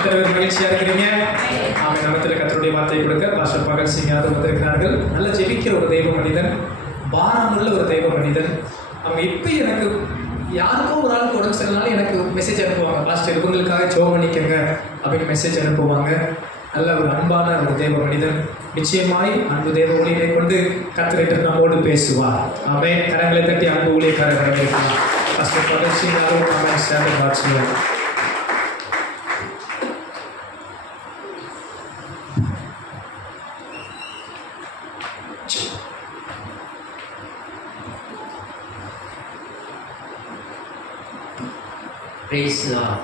எத்தனை பேர் மகிழ்ச்சியா இருக்கிறீங்க? ஆமென். நமத்தில் கர்த்தருடைய வார்த்தையை கொடுக்க பாஸ்டர் பகல் சிங் யாதவ் வந்திருக்கிறார்கள். நல்ல ஜெபிக்கிற ஒரு தெய்வ மனிதன், பாரமுள்ள ஒரு தெய்வ மனிதன். அவங்க இப்போ எனக்கு யாருக்கோ ஒரு ஆளுக்கு உடம்பு சரியில்லைனாலும் எனக்கு மெசேஜ் அனுப்புவாங்க, பாஸ்டர் இவங்களுக்காக ஜெபம் பண்ணிக்கங்க அப்படின்னு மெசேஜ் அனுப்புவாங்க. நல்ல ஒரு அன்பான ஒரு தெய்வ மனிதன். நிச்சயமாய் அன்பு தெய்வ ஊழியரை கொண்டு கர்த்தர் நம்மோடு பேசுவார். ஆமென். கரங்களை தட்டி அன்பு ஊழியக்காரர் வரவேற்கலாம். பாஸ்டர் பகல் சிங் யாதவ் ஆமென். சேவை வாட்சியம். Praise the Lord.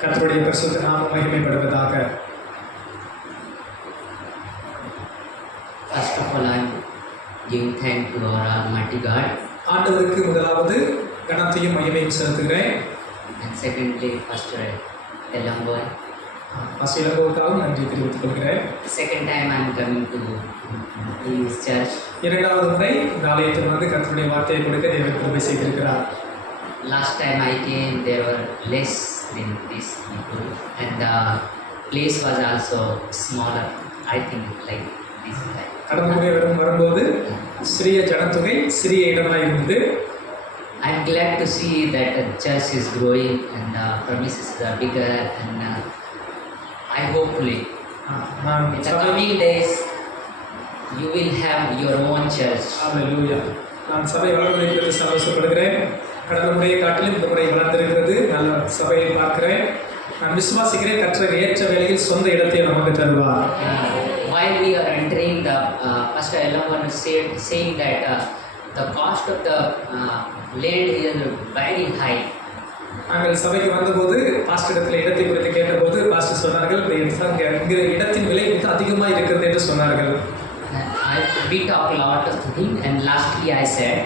கர்த்தருடைய பரிசுத்த நாமம் மகிமைப்படுவதாக. First of all, I am giving thanks to our Almighty God. ஆண்டவருக்கு முதலாவது கனத்தையும் மகிமையும் செலுத்துகிறேன். And secondly, Pastor Elamboy. இளங்கோவுக்காகவும் நன்றி தெரிவித்துக் கொள்கிறேன். Second time I am coming to his church. இரண்டாவது முறை இந்த ஆலயத்தில் வந்து கர்த்தருடைய வார்த்தையை கொடுக்க தேவன் கிருபை செய்திருக்கிறார். Last time I came, there were less than this people, and the place was also smaller. I think like this time. கடந்த முறை வரும்போது சிறிய ஜனத்தொகை, சிறிய இடமாக இருந்தது. I am glad to see that the church is growing and the premises are bigger, and I hopefully நான் in the coming days you will have your own church. ஹல்லேலூயா. நான் சபை வளர்வதை குறித்து சந்தோஷப்படுகிறேன். கடந்த முறையை காட்டிலும் இந்த முறை வளர்ந்திருக்கிறது. நல்ல சபையை பார்க்கிறேன். நான் விசுவாசிக்கிறேன் கர்த்தர் ஏற்ற வேளையில் சொந்த இடத்தை நமக்கு தருவார். While we are entering the Pastor Elamon saying that the cost of the land is very high. நாங்கள் சபைக்கு வந்தபோது பாஸ்டர் இடத்துல இடத்தை குறித்து கேட்டபோது பாஸ்டர் சொன்னார்கள் இங்கே இடத்தின் விலை மிக அதிகமாக இருக்கிறது என்று சொன்னார்கள். We talk a lot of things, and lastly I said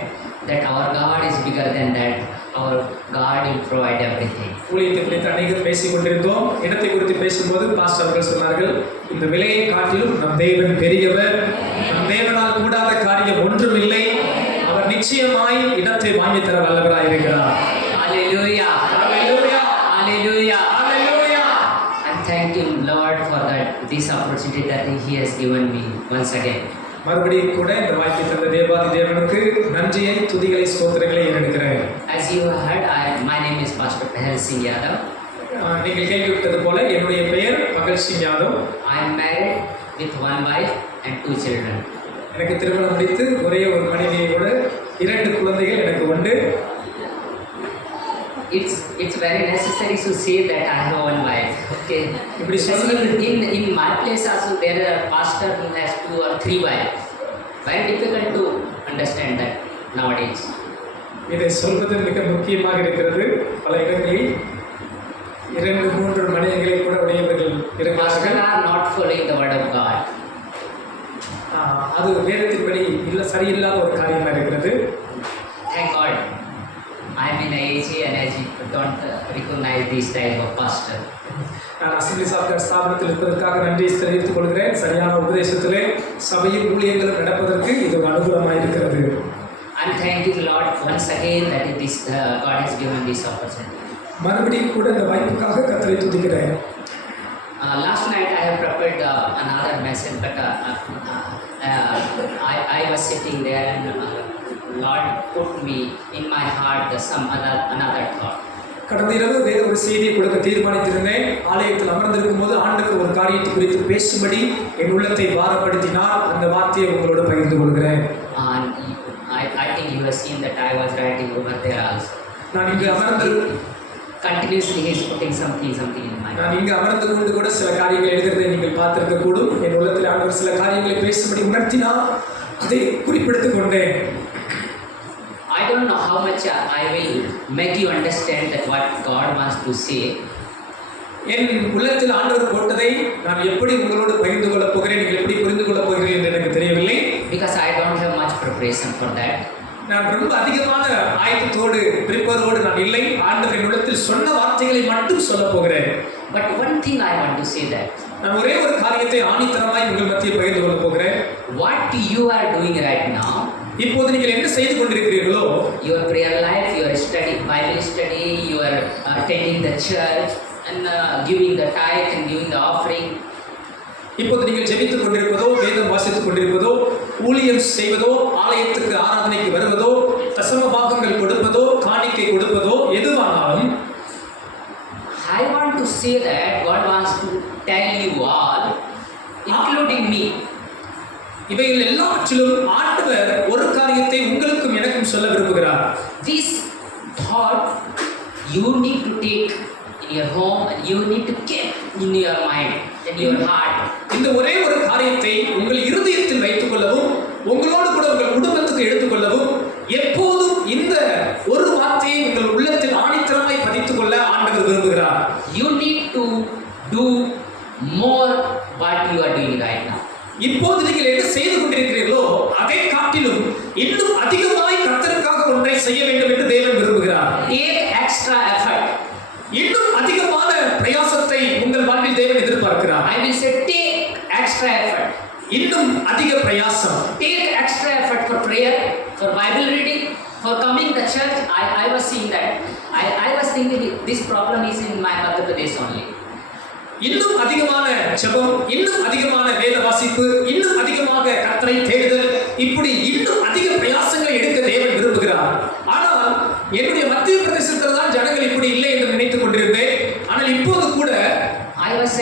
that our God is bigger than that. Our God will provide everything. ஊழியத்தை குறித்து அநேகர் பேசிக் கொண்டிருந்தோம். இடத்தை குறித்து பேசும்போது பாஸ்டர் அவர்கள் சொன்னார்கள், இந்த விலையை காட்டிலும் நம் தேவன் பெரியவர், நம் தேவனால் கூடாத காரியம் ஒன்றும் இல்லை, அவர் நிச்சயமாய் இடத்தை வாங்கி தர வல்லவராய் இருக்கிறார். Hallelujah. Hallelujah. Hallelujah. Hallelujah. And thank you Lord for that this opportunity that he has given me once again. மறுபடியும் கூட இந்த வாய்ப்பை தந்த தேவாதி தேவனுக்கு நன்றியை, துதிகளை, ஸ்தோத்திரங்களை ஏறெடுக்கிறேன். As you heard, my name is Pastor Pahal Singh Yadav. நீங்கள் கேள்விப்பட்டது போல என்னுடைய பெயர் பகல் Singh Yadav. I am married with one wife and 2 children. எனக்கு திருமணம் முடித்து ஒரே ஒரு மனைவியோடு 2 குழந்தைகள் எனக்கு உண்டு. It's very necessary to say that I have one wife. Okay. இப்படி சொல்றது In my place also there are a pastor who has 2 or 3 wives. Very difficult to understand that nowadays. இதை சொல்வது மிக முக்கியமாக இருக்கிறது. பல இடங்களில் 2-3 மனைவிகளை கூட உடையவர்கள் Pastors இருக்கிறார்கள். are not following the word of God. அது வேதத்தின்படி சரியில்லாத ஒரு காரியமாக இருக்கிறது. Thank God. I am in AAG and AAG don't recognize this type of pastor. நான் அசம்பிளி ஸ்தாபனத்தில் இருப்பதற்காக நன்றி தெரிவித்துக் கொள்கிறேன். சரியான உபதேசத்திலே சபையின் ஊழியங்கள் நடப்பதற்கு இது ஒரு அனுகூலமாக இருக்கிறது. I am thanking Lord once again that this God has given this opportunity. மறுபடியும் கூட இந்த வாய்ப்புக்காக கர்த்தரை துதிக்கிறேன். Last night I have prepared another message, but I was sitting there and Lord put me in my heart another thought. கடந்த இரவு வேற ஒரு செய்தியை கொடுக்க தீர்மானித்திருந்தேன். ஆலயத்தில் அமர்ந்திருக்கும் போது ஆண்டவர் ஒரு காரியத்தை குறித்து பேசும்படி என் உள்ளத்தை பாரப்படுத்தினார். அந்த வார்த்தையை உங்களோடு பகிர்ந்து கொள்கிறேன். I think you have seen that I was writing over there also. நான் இங்கு அமர்ந்து continuously he is putting something in my mind. நான் இங்கு அமர்ந்து கொண்டு கூட சில காரியங்களை எழுதுறதை நீங்கள் பார்த்திருக்க கூடும். என் உள்ளத்தில் ஆண்டவர் சில காரியங்களை பேசும்படி உணர்த்தினார். அதை குறிப்பிடுத்திக் கொண்டேன். I don't know how much I will make you understand that what God wants to say. என் உள்ளத்தில் ஆண்டவர் போட்டதை நான் எப்படி உங்களோடு பகிர்ந்து கொள்ளப் போகிறேன், நீங்கள் எப்படி புரிந்து கொள்ளப் போகிறீர்கள் என்று எனக்கு தெரியவில்லை. Because I don't have much preparation for that. நான் ரொம்ப அதிகமான ஆயத்தத்தோடு பிரிப்பதோடு நான் இல்லை. ஆண்டவர் என் உள்ளத்தில் சொன்ன வார்த்தைகளை மட்டும் சொல்லப் போகிறேன். But one thing I want to say that நான் ஒரே ஒரு காரியத்தை ஆணித்தரமாய் உங்கள் மத்தியில் பகிர்ந்து கொள்ளப் போகிறேன். what you are doing right now, இப்போது நீங்கள் என்ன செய்து கொண்டிருக்கிறீர்களோ, your prayer life, your study, Bible study, your attending the church, and giving the tithe and giving the offering. இப்போது நீங்கள் ஜெபித்துக் கொண்டிருப்பதோ, வேதம் வாசித்துக் கொண்டிருப்பதோ, ஊழியம் செய்வதோ, ஆலயத்துக்கு ஆராதனைக்கு வருவதோ, தசம பாகங்கள் கொடுப்பதோ, காணிக்கை கொடுப்பதோ, எதுவானாலும் I want to say that God wants to tell you all, including me. இவைகள் எல்லாவற்றிலும் ஆண்டவர் ஒரு காரியத்தை உங்களுக்கும் எனக்கும் சொல்ல விரும்புகிறார். This thought you need to take in your home and you need to keep in your mind and your heart. இந்த ஒரே ஒரு காரியத்தை உங்கள் இருதயத்தில் வைத்துக் கொள்ளவும், உங்களோடு கூட உங்கள் குடும்பத்துக்கு எடுத்துக்கொள்ளவும், எப்போதும் இந்த ஒரு வார்த்தையை உங்கள் உள்ளத்தில் ஆணித்தரமாய் பதித்துக் கொள்ள ஆண்டவர் விரும்புகிறார். You need to do more what you are doing right now. இப்போது நீங்கள் என்ன செய்து கொண்டிருக்கிறீர்களோ அதை காட்டிலும் இன்னும் அதிகமாய் கர்த்தருக்காக ஒன்றை செய்ய வேண்டும் என்று தேவன் விரும்புகிறார். Take extra effort. இன்னும் அதிகமான பிரயாசத்தை உங்கள் வாழ்வில் தேவன் எதிர்பார்க்கிறார். I will say take extra effort. இன்னும் அதிக பிரயாசம். Take extra effort for prayer, for Bible reading, for coming to church. I was seeing that. I was thinking this problem is in my Madhya Pradesh only. இன்னும் அதிகமான ஜெபம், இன்னும் அதிகமான வேத வாசிப்பு, இன்னும் அதிகமாக கர்த்தரை தேடுதல், இப்படி இன்னும் அதிக பிரயாசங்களை எடுக்க தேவன் விரும்புகிறார். ஆனால் என்னுடைய மத்திய பிரதேசத்தில் தான் ஜனங்கள் இப்படி இல்லை என்று நினைத்துக் கொண்டிருந்தேன். ஆனால் இப்போது கூட I was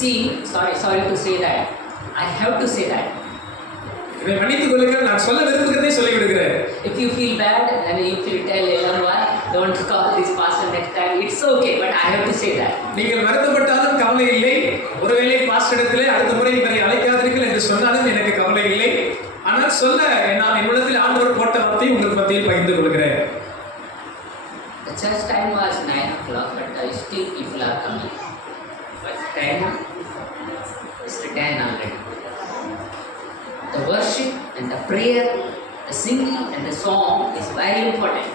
seeing, sorry to say that. I have to say that. இதை மன்னித்துக் கொள்ளுங்கள், நான் சொல்ல விரும்புகிறதை சொல்லிவிடுகிறேன். If you feel bad and if you tell everyone, don't call this pastor next time, it's okay, but I have to say that. நீங்கள் வருத்தப்பட்டாலும் கவலை இல்லை. ஒருவேளை பாஸ்டரிடத்திலே அடுத்த முறை இவரை அழைக்காதீர்கள் என்று சொன்னாலும் எனக்கு கவலை இல்லை. ஆனால் சொல்ல நான் என்னிடத்தில் ஆண்டவர் போட்ட வார்த்தை உங்கள் மத்தியில் பகிர்ந்து கொள்கிறேன். The church time was 9 o'clock, but still people are coming. But 10, it's 10 already. The worship and the prayer, the singing and the song is very important.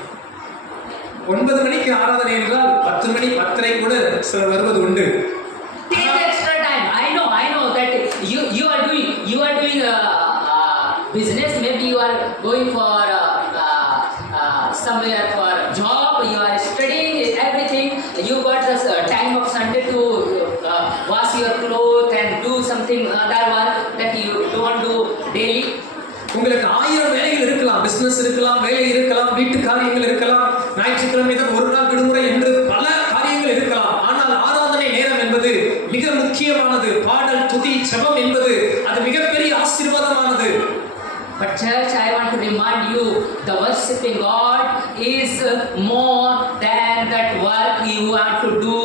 9 மணிக்கு ஆராதனை என்றால் 10 மணி 10:30 கூட சிலர் வருவது உண்டு. Take extra time. I know that you are doing business. Maybe you are going for somewhere for job. You are studying everything. You got this time of Sunday to wash your clothes and do something other work that you don't do daily. உங்களுக்கு 1000 வேலைகள் இருக்கலாம், business இருக்கலாம், வேலை இருக்கலாம், வீட்டு காரியங்கள் இருக்கலாம், ஞாயிற்றுக்கிழமை தான் ஒரு நாள் விடுமுறை என்று பல காரியங்கள் இருக்கலாம். ஆனால் ஆராதனை நேரம் என்பது மிக முக்கியமானது. பாடல், துதி, ஜெபம் என்பது அது மிகப்பெரிய ஆசீர்வாதமானது. But church, I want to remind you, the worshiping God is more than that work you want to do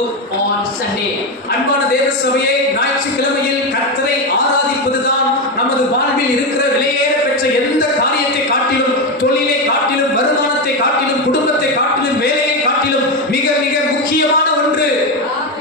on Sunday. அன்பான தேவ சபையே, ஞாயிற்றுக்கிழமையில் கர்த்தரை ஆராதிப்பதுதான் நமது வாழ்வில் இருக்கிற விலையேற பெற்ற எந்த காரியத்தை காட்டிலும், தொழிலை காட்டிலும், வருமானத்தை காட்டிலும், குடும்பத்தை காட்டிலும், வேலையை காட்டிலும் மிக மிக முக்கியமான ஒன்று.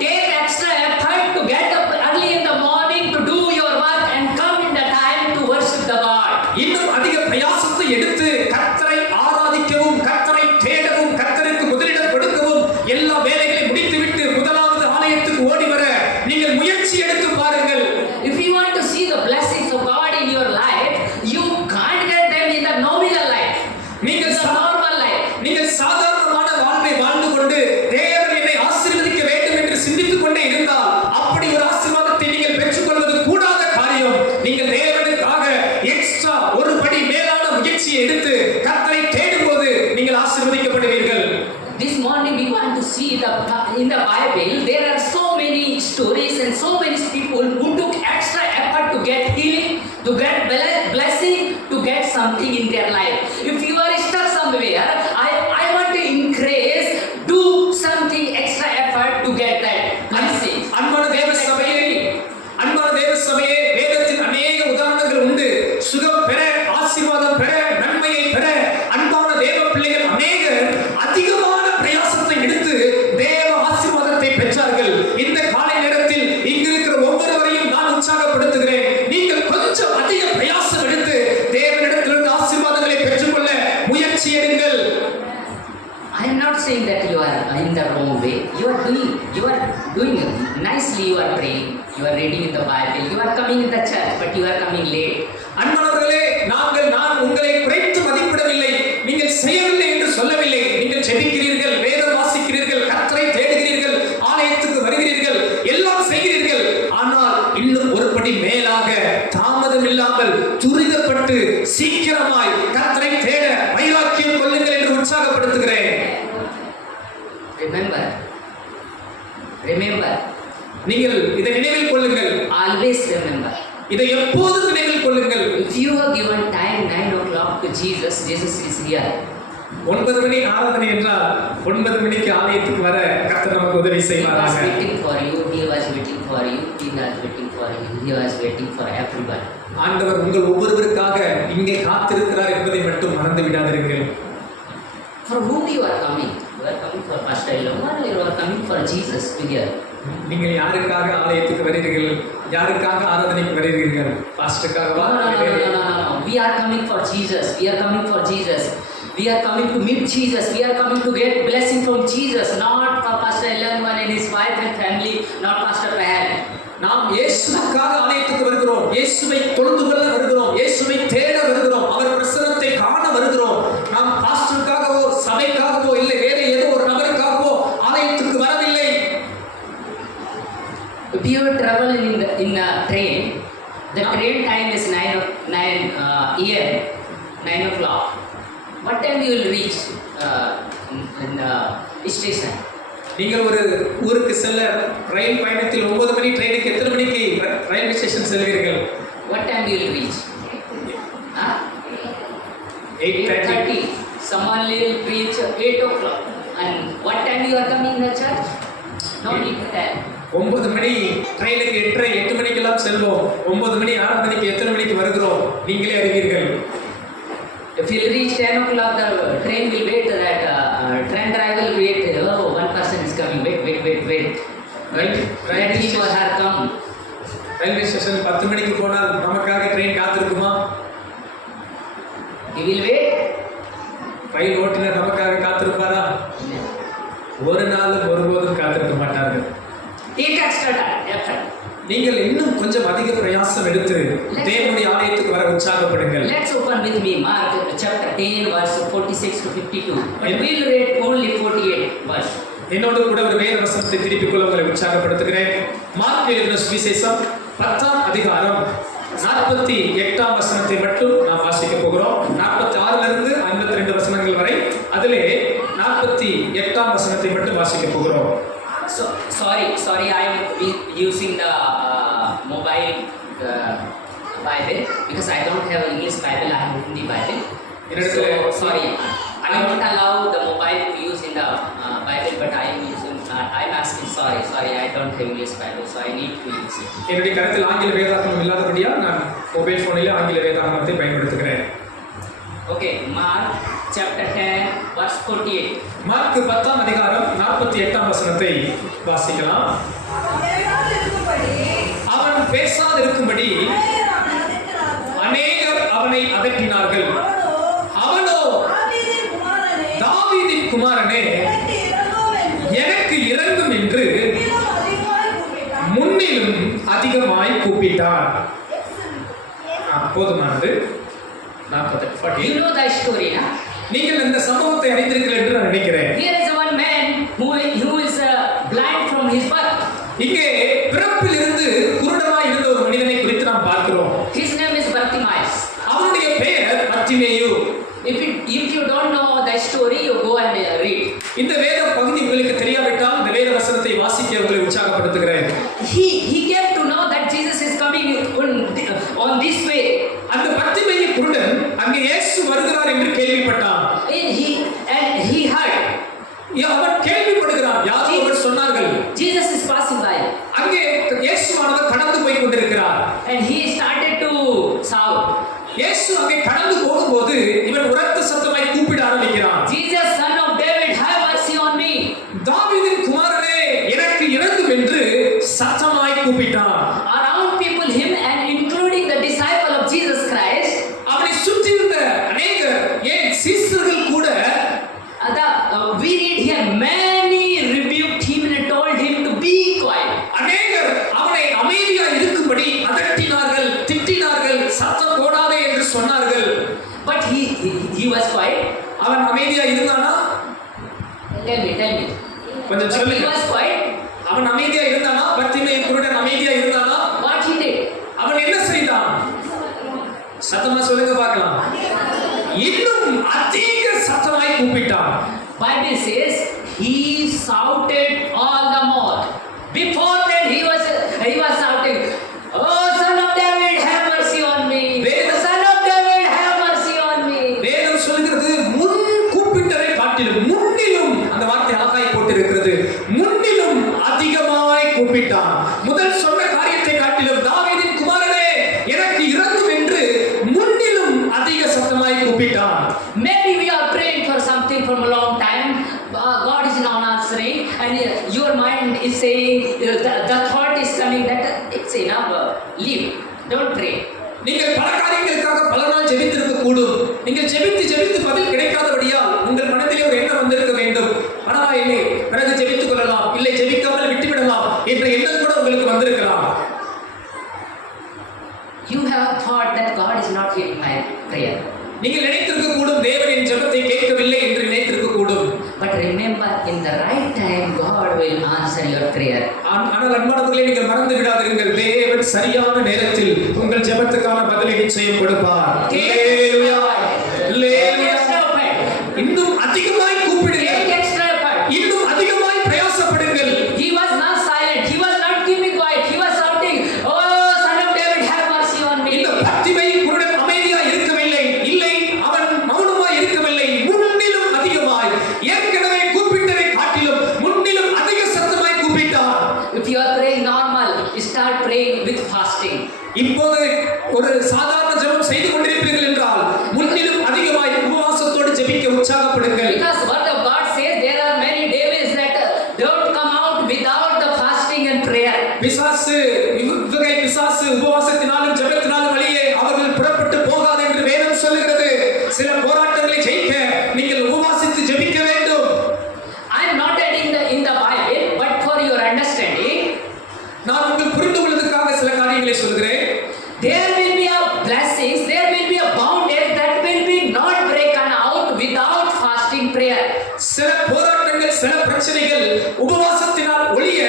Take extra effort to get up early in the morning to do your work and come in the time to worship the God. இன்னும் அதிக பிரயாசத்தை எடுத்து கர்த்தரை ஆராதிக்கவும், கர்த்தரை தேடவும், கர்த்தருக்கு முதலிடம் கொடுக்கவும், எல்லா வேலைகளையும் முடித்துவிட்டு முதலாவது ஆலயத்துக்கு ஓடி வர நீங்கள் முயற்சி எடுத்து பாருங்கள். If you want to see the blessings of God in your life, you can't get them in the nominal life. நீங்கள் normal life. நீங்கள் சாதாரணமான வாழ்வை வாழ்ந்து கொண்டு தேவன் என்னை ஆசீர்வதிக்க வேண்டும் என்று சிந்தித்துக் கொண்டே இருந்தால் அப்படி ஒரு ஆசீர்வாதத்தை நீங்கள் பெற்றுக்கொள்வது கூடாத காரியம். நீங்கள் தேவனுக்காக எக்ஸ்ட்ரா ஒரு படி மேலான முயற்சியை எடுத்து கர்த்தரை தேடும்போது நீங்கள் ஆசீர்வதிக்கப்படுவீர்கள். This morning we want to see in the Bible there are so many stories and so many people who took extra effort to get healing, to get blessing, to get something in their life. If you are stuck somewhere, I want to encourage, do something extra effort to get that blessing. அன்பான தேவ சபையே, வேதத்தில் அநேக உதாரணங்கள் உண்டு. சுகம் பெற, ஆசீர்வாதம் பெற, நன்மையை பெற அன்பான தேவ பிள்ளைகள் அநேகர் அதிகமான பிரயாசத்தை எடுத்து தேவ ஆசீர்வாதத்தை பெற்றார்கள். இந்த காலை நேரத்தில் இங்கிருக்கிற ஒவ்வொருவரையும் நான் உற்சாகப்படுத்துகிறேன். நீங்கள் கொஞ்சம் அதிக பிரயாசம் எடுத்து தேவனிடத்திலிருந்து ஆசீர்வாதங்களை பெற்றுக்கொள்ள முயற்சி எடுங்கள். I am not saying that you are in the wrong way. You are doing nicely. You are praying. You are reading in the Bible. You are coming in the church, but you are coming late. அன்பானவர்களே, நான் உங்களை குறைத்து மதிப்பிடவில்லை. நீங்கள் செய்யவில்லை என்று சொல்லவில்லை. நீங்கள் ஜெபிக்கிறீர்கள், வேதம் வாசிக்கிறீர்கள், கர்த்தரை தேடுகிறீர்கள், ஆலயத்துக்கு நொடி மேலாக தாமதம் இல்லாமல் துரிதப்பட்டு சீக்கிரமாய் கர்த்தரை தேட வைராக்கியம் கொள்ளுங்கள் என்று உற்சாகப்படுத்துகிறேன். Remember. நீங்கள் இதை நினைவில் கொள்ளுங்கள். Always remember. இதை எப்போதும் நினைவில் கொள்ளுங்கள். If you are given time 9 o'clock to Jesus, Jesus is here. 9 மணி ஆராதனை என்றால் 9 மணிக்கு ஆலயத்துக்கு வர கர்த்தர் நமக்கு உதவி He was செய்வாராக. waiting for you. He was waiting for you. He was waiting for you. He was waiting for everyone. ஆண்டவர் உங்கள் ஒவ்வொருவருக்காக இங்கே காத்திருக்கிறார் என்பதை மட்டும் மறந்து விடாதீர்கள். For whom you are coming? You are coming for Pastor Iloma, or you are coming for Jesus to here? நீங்கள் யாருக்காக ஆலயத்துக்கு வருகிறீர்கள்? யாருக்காக ஆராதனைக்கு வருகிறீர்கள்? பாஸ்டருக்காகவா? No. We are coming for Jesus. We are coming for Jesus. We are coming to meet Jesus. We are coming to get blessing from Jesus. Not for Pastor Iloma and his wife and family. Not Pastor Pahal. நாம் இயேசுவுக்காக ஆலயத்துக்கு வருகிறோம். இயேசுவை தொழுது கொள்ள வருகிறோம். இயேசுவை தேட வருகிறோம். அவர் பிரசன்னத்தை காண வருகிறோம். நாம் பாஸ்டருக்காகவோ சபைக்காகவோ இல்லை வேற ஏதோ ஒரு நபருக்காகவோ ஆலயத்துக்கு வரவில்லை. If you are traveling in a train, the train time is 9 o'clock. What time you will reach in the station? நீங்கள் ஒரு ஊருக்கு செல்ல ரயில் பயணத்தில் 9 மணி ட்ரெயினுக்கு எத்தனை மணிக்கு ரயில்வே ஸ்டேஷன் செல்வீர்கள்? What time you will reach? 8:30. Someone will reach 8 o'clock. And what time you are coming in the church? No need to tell. 9 மணி ட்ரெயினுக்கு 8 மணிக்கெல்லாம் செல்வோம். 9 மணி ஆராதனைக்கு எத்தனை மணிக்கு வருகிறோம் நீங்களே அறிவீர்கள். If you reach 10 o'clock, the train will wait. That train driver will wait. Oh, one person is coming. Wait. Right? Let him or her come. Railway station 10 மணிக்கு போனால் நமக்காக ட்ரெயின் காத்திருக்குமா? He will wait. ரயில் ஓட்டுநர் நமக்காக காத்திருப்பாரா? ஒரு நாளும் ஒருபோதும் காத்திருக்க மாட்டார்கள். Take extra effort. நீங்கள் இன்னும் கொஞ்சம் அதிக பிரயாசம் எடுத்து தேவனுடைய ஆலயத்துக்கு வர உற்சாகப்படுங்கள். Let's open with me Mark chapter 10 verse 46 to 52. But we'll read only 48 verse. என்னோடு கூட ஒரு வேத வசனத்தை திருப்பிக் கொள்ள உங்களை உற்சாகப்படுத்துகிறேன். மார்க் எழுதின சுவிசேஷம் 10ஆம் அதிகாரம் 48ஆம் வசனத்தை மட்டும் நாம் வாசிக்க போகிறோம். 46 இருந்து 52 வசனங்கள் வரை அதிலே 48ஆம் வசனத்தை மட்டும் வாசிக்க போகிறோம். So sorry, I am using the mobile Bible because I don't have English Bible. I have Hindi Bible. So sorry, I don't allow the mobile to use in the Bible, but I am using. I'm asking. Sorry, I don't have English Bible, so I need to use it. என்னுடைய கருத்தில் ஆங்கில வேதாகமம் இல்லாதபடியால் நான் mobile போனிலே ஆங்கில வேதாகமத்தை பயன்படுத்துகிறேன். Okay, Mark chapter 10 verse 48. Mark 10ஆம் அதிகாரம் 48ஆம் வசனத்தை வாசிக்கலாம். அவன் பேசாதிருக்கும்படி அநேகர் அவனை அதட்டினார்கள். அவனோ தாவீதின் குமாரனே எனக்கு இரங்கும் என்று முன்னிலும் அதிகமாய் கூப்பிட்டார். போதுமானது. 40. You know the story, na? நீங்கள் இந்த சம்பவத்தை அறிந்திருக்கிறீர்கள் என்று நான் நினைக்கிறேன். Here is one man who is blind from his birth. இங்கே பிறப்பிலிருந்து குருடனாய் இருந்த ஒரு மனிதனை குறித்து நாம் பார்க்கிறோம். His name is Bartimaeus. அவனுடைய பெயர் Bartimaeus. If you don't know the story, you go and read. இந்த வேத பகுதி உங்களுக்கு தெரியாவிட்டால் இந்த வேத வசனத்தை வாசிக்க உங்களை உற்சாகப்படுத்துகிறேன். He came to know that Jesus is coming on this way. அந்த பர்திமேயு குருடன் அங்கே இயேசு வருகிறார் என்று கேள்விப்பட்டான். And he heard. அவன் கேள்விப்படுகிறான். யாரோ ஒருவர் சொன்னார்கள் Jesus is passing by. அங்கே இயேசுவானவர் கடந்து போய் கொண்டிருக்கிறார். And he started to shout. இயேசு அங்கே கடந்து போகும்போது இவன் உரத்த சத்தமாய் கூப்பிட ஆரம்பிக்கிறான். Jesus, son of David, have mercy on me. தாவீதின் குமாரனே எனக்கு இரங்கும் என்று சத்தமாய் கூப்பிட்டான். Around people him and including the disciple of Jesus Christ. அவனை சுற்றி இருந்த அநேகர் ஏன் சீஷர்கள் கூட we read here many rebuked him and told him to be quiet. அநேகர் அவனை அமைதியாய் இருக்கும்படி அதட்டினார்கள், திட்டினார்கள், சத்தம் போடாதே என்று சொன்னார்கள். But he was quiet. அவன் அமைதியாய் இருந்தானா? Tell me. கொஞ்சம் But he சொல்லுங்க. was quiet. அவன் அமைதியாய் இருந்தானா? பர்திமேயு குருடன் அமைதியாய் இருந்தானா? கூப்பிட்டான். Bible says he shouted all the more. Before that he was shouting, "Oh son of David, have mercy on me. Son of David, have mercy on me." வேதம் சொல்கிறது முன் கூப்பிட்டதை காட்டிலும் முன்னிலும், அந்த வார்த்தை அழகாய் போட்டிருக்கிறது, முன்னிலும் அதிகமாய் கூப்பிட்டான். முதல் சொன்ன காரியத்தை காட்டிலும் தாவீதின் குமாரனே எனக்கு இரங்கும் என்று முன்னிலும் அதிக சத்தமாய் கூப்பிட்டான். Maybe we are praying for something from a long time. God is not answering, and your mind is saying, the thought is coming that it's enough, leave, don't pray. நீங்கள் பல காரியங்களுக்காக பல நாள் ஜெபித்திருக்க கூடும். நீங்கள் ஜெபித்து பதில் கிடைக்காதபடியால் உங்கள் மனதிலே ஒரு எண்ணம் வந்திருக்க வேண்டும், பரவாயில்லை பிறகு ஜெபித்துக் கொள்ளலாம், இல்லை ஜெபிக்காமல் விட்டுவிடலாம் என்ற எண்ணம் கூட உங்களுக்கு வந்திருக்கலாம். You have thought that God is not hearing my prayer. நீங்கள் நினைத்திருக்க கூடும் தேவன் என் ஜெபத்தை கேட்கவில்லை என்று நினைத்திருக்க கூடும். But remember, in the right time, God will answer your prayer. ஆனால் அன்பானவர்களே, நீங்கள் மறந்து விடாதீர்கள், தேவன் சரியான நேரத்தில் உங்கள் ஜெபத்துக்கான பதிலை நிச்சயம் கொடுப்பார். ஹல்லேலூயா, ஹல்லேலூயா. இன்னும் அதிகமாய் கூப்பிடுங்கள், இன்னும் அதிகமாய் பிரயாசப்படுங்கள். He was not silent, he was not keeping quiet, he was shouting, "Oh son of David, have mercy on me." இந்த பக்திமை குருடன் அமைதியாய் இருக்கவில்லை, இல்லை அவன் மௌனமாய் இருக்கவில்லை, முன்னிலும் அதிகமாய் ஏற்கனவே கூப்பிட்டதை காட்டிலும் முன்னிலும் அதிக சத்தமாய் கூப்பிட்டான். If you are praying normal, start praying with fasting. இப்போது ஒரு சாதாரண ஜெபம் செய்து கொண்டிருப்பீர்கள் என்றால் முன்னிலும் அதிகமாய் உபவாசத்தோடு ஜெபிக்க உற்சாகப்படுங்கள். Because word of God says there are many devils that don't come out without the fasting and prayer. பிசாசு உபவாசத்தினாலும் ஜெபத்தினாலும் வெளியே அவர்கள் புறப்பட்டு போகாது என்று வேதம் சொல்லுகிறது. சில போராட்டங்களை ஜெயிக்க நீங்கள் உபவாசித்து ஜெபிக்க வேண்டும். I am not adding in the Bible, but for your understanding, நான் உங்கள் புரிந்து கொள்வதற்காக சில காரியங்களை சொல்கிறேன். there will be a blessings, there will be a boundary that will be not broken out without fasting prayer. சில போராட்டங்கள், சில பிரச்சனைகள் உபவாசத்தினால் ஒழிய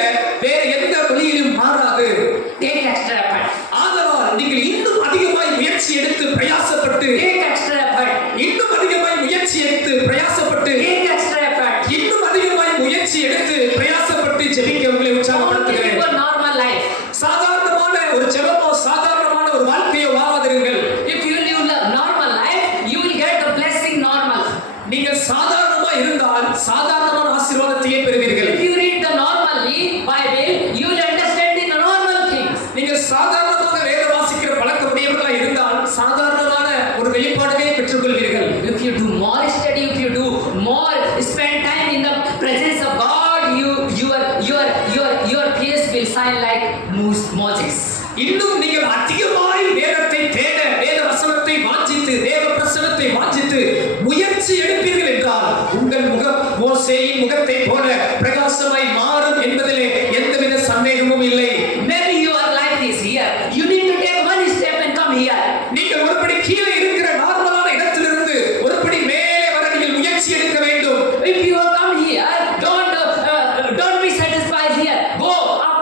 வேறு எந்த வழியிலும் மாறாது. Take extra effort. ஆதலால் நீங்கள் இன்னும் அதிகமாய் முயற்சி எடுத்து பிரயாசப்பட்டு, Take extra effort. இன்னும் அதிகமாய் முயற்சி எடுத்து பிரயாசப்பட்டு, Take extra effort. இன்னும் அதிகமாய் முயற்சி எடுத்து பிரயாசப்பட்டு ஜெபிக்க உங்களை Don't உற்சாகப்படுத்துகிறேன். live a normal life. சாதாரணமான ஒரு ஜெபமோ சாதாரணமான ஒரு வாழ்க்கையோ வாழாதிருங்கள். If you live a normal life, you will get the blessing normal. நீங்கள் சாதாரணமா இருந்தால் சாதாரணமான ஆசீர்வாதத்தையே பெறுவீர்கள். If you read the normally Bible, you will understand the normal things. நீங்கள் சாதாரணமாக வேத வாசிக்கிற பழக்கமுடையவர்களாக இருந்தால் சாதாரணமான ஒரு வெளிப்பாடுகளை பெற்றுக்கொள்வீர்கள். If you do more study, if you do more spend time in the presence of God, your face will shine like Moses. இன்னும் நீங்கள் அதிகமாய் வேதத்தை தேட, வேத வசனத்தை வாஞ்சித்து, தேவ பிரசன்னத்தை வாஞ்சித்து முயற்சி எடுப்பீர்கள் என்றால் உங்கள் முகம் மோசேயின் முகத்தை போல பிரகாசமாய் மாறும் என்பதிலே எந்தவித சந்தேகமும் இல்லை. Maybe your life is here. You need to take one step and come here. நீங்கள் ஒருபடி கீழே இருக்கிற நார்மலான இடத்திலிருந்து ஒருபடி மேலே வர நீங்கள் முயற்சி எடுக்க வேண்டும். If you come here, don't be satisfied here. Go up.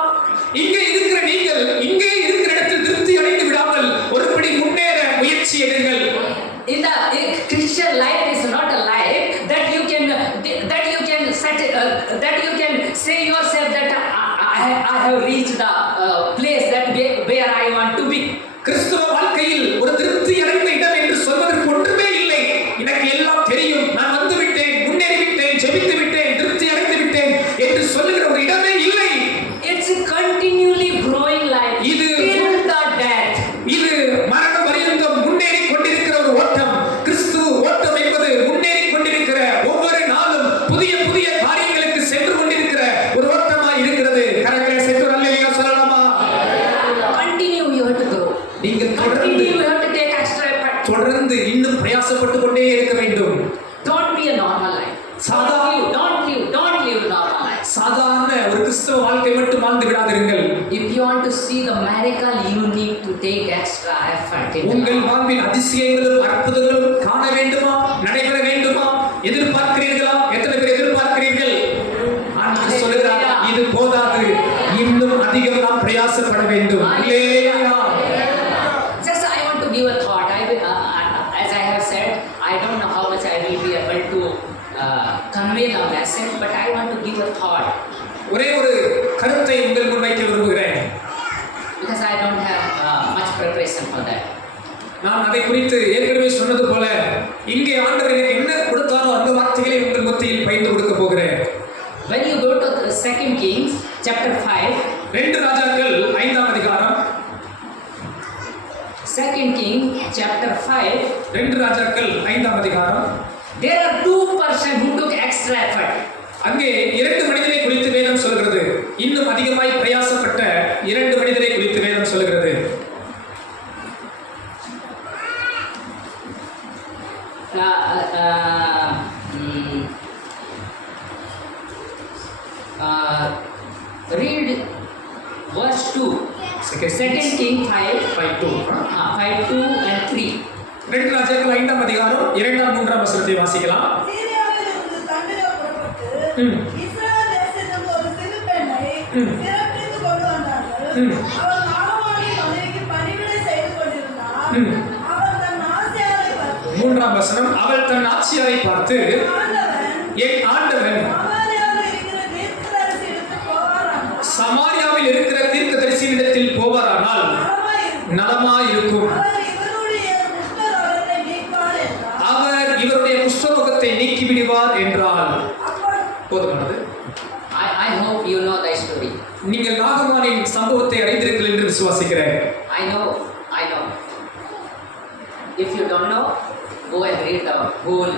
இங்கே இருக்கிற நீங்கள் இங்கே இருக்கிற இடத்தில் திருப்தி அடைந்து விடாமல் ஒருபடி முன்னேற முயற்சி எடுங்கள். In the Christian life is not a life that you can say yourself that I have reached the place that where I want to be. கிறிஸ்துவ வாழ்க்கையில் ஒரு திருப்தி அடைந்த இடம் என்று சொல்வதற்கு ஒன்றுமே இல்லை. எனக்கு எல்லாம் தெரியும், நான் வந்து விட்டேன், முன்னேறி விட்டேன், ஜெபித்து விட்டேன், திருப்தி அடைந்து விட்டேன் என்று சொல்லுகிற ஒரு இடமே இல்லை. It's a continually growing life. இது till the death. இது மரண பரியந்தம் முன்னேறி கொண்டிருக்கிற ஒரு ஓட்டம். கிறிஸ்து ஓட்டம் என்பது முன்னேறி கொண்டிருக்கிற, ஒவ்வொரு நாளும் புதிய புதிய காரியங்களுக்கு சென்று கொண்டிருக்கிற ஒரு ஓட்டமாய் இருக்கிறது. கரங்களை சென்று அல்லேலூயா சொல்லலாமா? Continue, you have to grow. நீங்கள் Continue, you have to take extra effort. தொடர்ந்து இன்னும் பிரயாசப்பட்டு கொண்டே இருக்க வேண்டும். Don't be a normal life. Don't live normal life. சாதாரண ஒரு கிறிஸ்தவ வாழ்க்கை மட்டும் வாழ்ந்து விடாதீர்கள். If you want to see the miracle, you need to take extra effort. உங்கள் வாழ்வில் அதிசயங்களும் அற்புதங்களும் காண வேண்டுமா, நடைபெற வேண்டுமா, எதிர்பார்க்கிறீர்களா? எத்தனை பேர் எதிர்பார்க்கிறீர்கள்? ஆண்டவர் சொல்கிறார், இது போதாது, இன்னும் அதிகம் நாம் பிரயாசப்பட வேண்டும். அல்லேலூயா. Just I want to give a thought. As I have said, I don't know how much I will be able to thought ஒரே ஒரு கருத்தை உங்கள் முன் வைக்க விரும்புகிறேன். because I don't have much preparation for that. நான் அதை குறித்து ஏற்கனவே சொன்னது போல இங்கே ஆண்டவர் எனக்கு என்ன கொடுத்தாரோ அந்த வார்த்தைகளை உங்கள் மத்தியில் பகிர்ந்து கொடுக்க போகிறேன். When you go to 2 Kings chapter 5, 2 ராஜாக்கள் 5ஆம் அதிகாரம், 2 Kings chapter 5, 2 ராஜாக்கள் 5ஆம் அதிகாரம், there are two persons who took extra effort. அங்கே 2 மனிதரை குறித்து வேதம் சொல்கிறது. இன்னும் அதிகமாய் பிரயாசப்பட்ட 2 மனிதரை குறித்து வேதம் சொல்கிறது. Read verse 2. 2 Kings 5:2 and 3. 2 ராஜாக்கள் 5ஆம் அதிகாரம் 2ஆம் 3ஆம் வசனத்தை வாசிக்கலாம். சீரியாவிலிருந்து தண்டனை புறப்பட்டு இஸ்ரவேல் தேசத்துக்கு ஒரு சிறு பெண்ணை சிறப்பித்து கொண்டு வந்தார்கள். அவள் நாகமானி மனைவிக்கு பணிவிடை செய்து கொண்டிருந்தாள். அவள் தன் ஆசையாரை பார்த்து 3ஆம் வசனம், அவள் தன் ஆட்சியாரை பார்த்து, என் ஆண்டவன் சமாரியாவில் இருக்கிற தீர்க்கதரிசியினிடத்தில் போவாரானால் நலமாயிருக்கும். அவர் இவருடைய குஷ்டரோகத்தை நீக்கி விடுவார் என்றால் போதுமானது. I hope you know the story. நீங்கள் நாகமானின் சம்பவத்தை அறிந்திருக்கிறீர்கள் என்று விசுவாசிக்கிறேன். I know. If you don't know, go and read the whole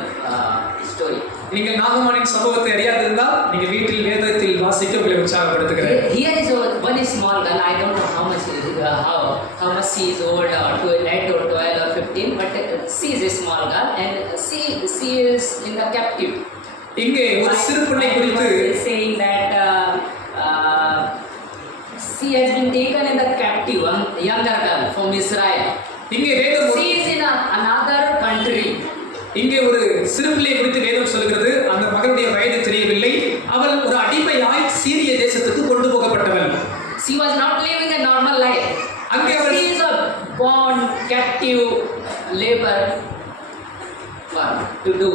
story. நீங்கள் நாகமானின் சம்பவத்தை அறியாதிருந்தால் நீங்கள் வீட்டில் வேதத்தில் வாசிக்க உங்களை உற்சாகப்படுத்துகிறேன். Here is one small girl. I don't know how much she is old, 8 or 12 or 15, but she is a small girl and she is in the captive. இங்கே ஒரு சிறு பெண்ணை குறித்து saying that she has been taken in the captive, a younger girl from Israel. இங்கே வேதம் she is in another country. இங்கே ஒரு சிறு பிள்ளை குறித்து வேதம் சொல்கிறது. அந்த மகனுடைய வயது தெரியவில்லை. அவள் ஒரு அடிமையாய் சீரிய தேசத்துக்கு கொண்டு போகப்பட்டவள். She was not living a normal life. அங்கே அவள் She is a born captive labor to do.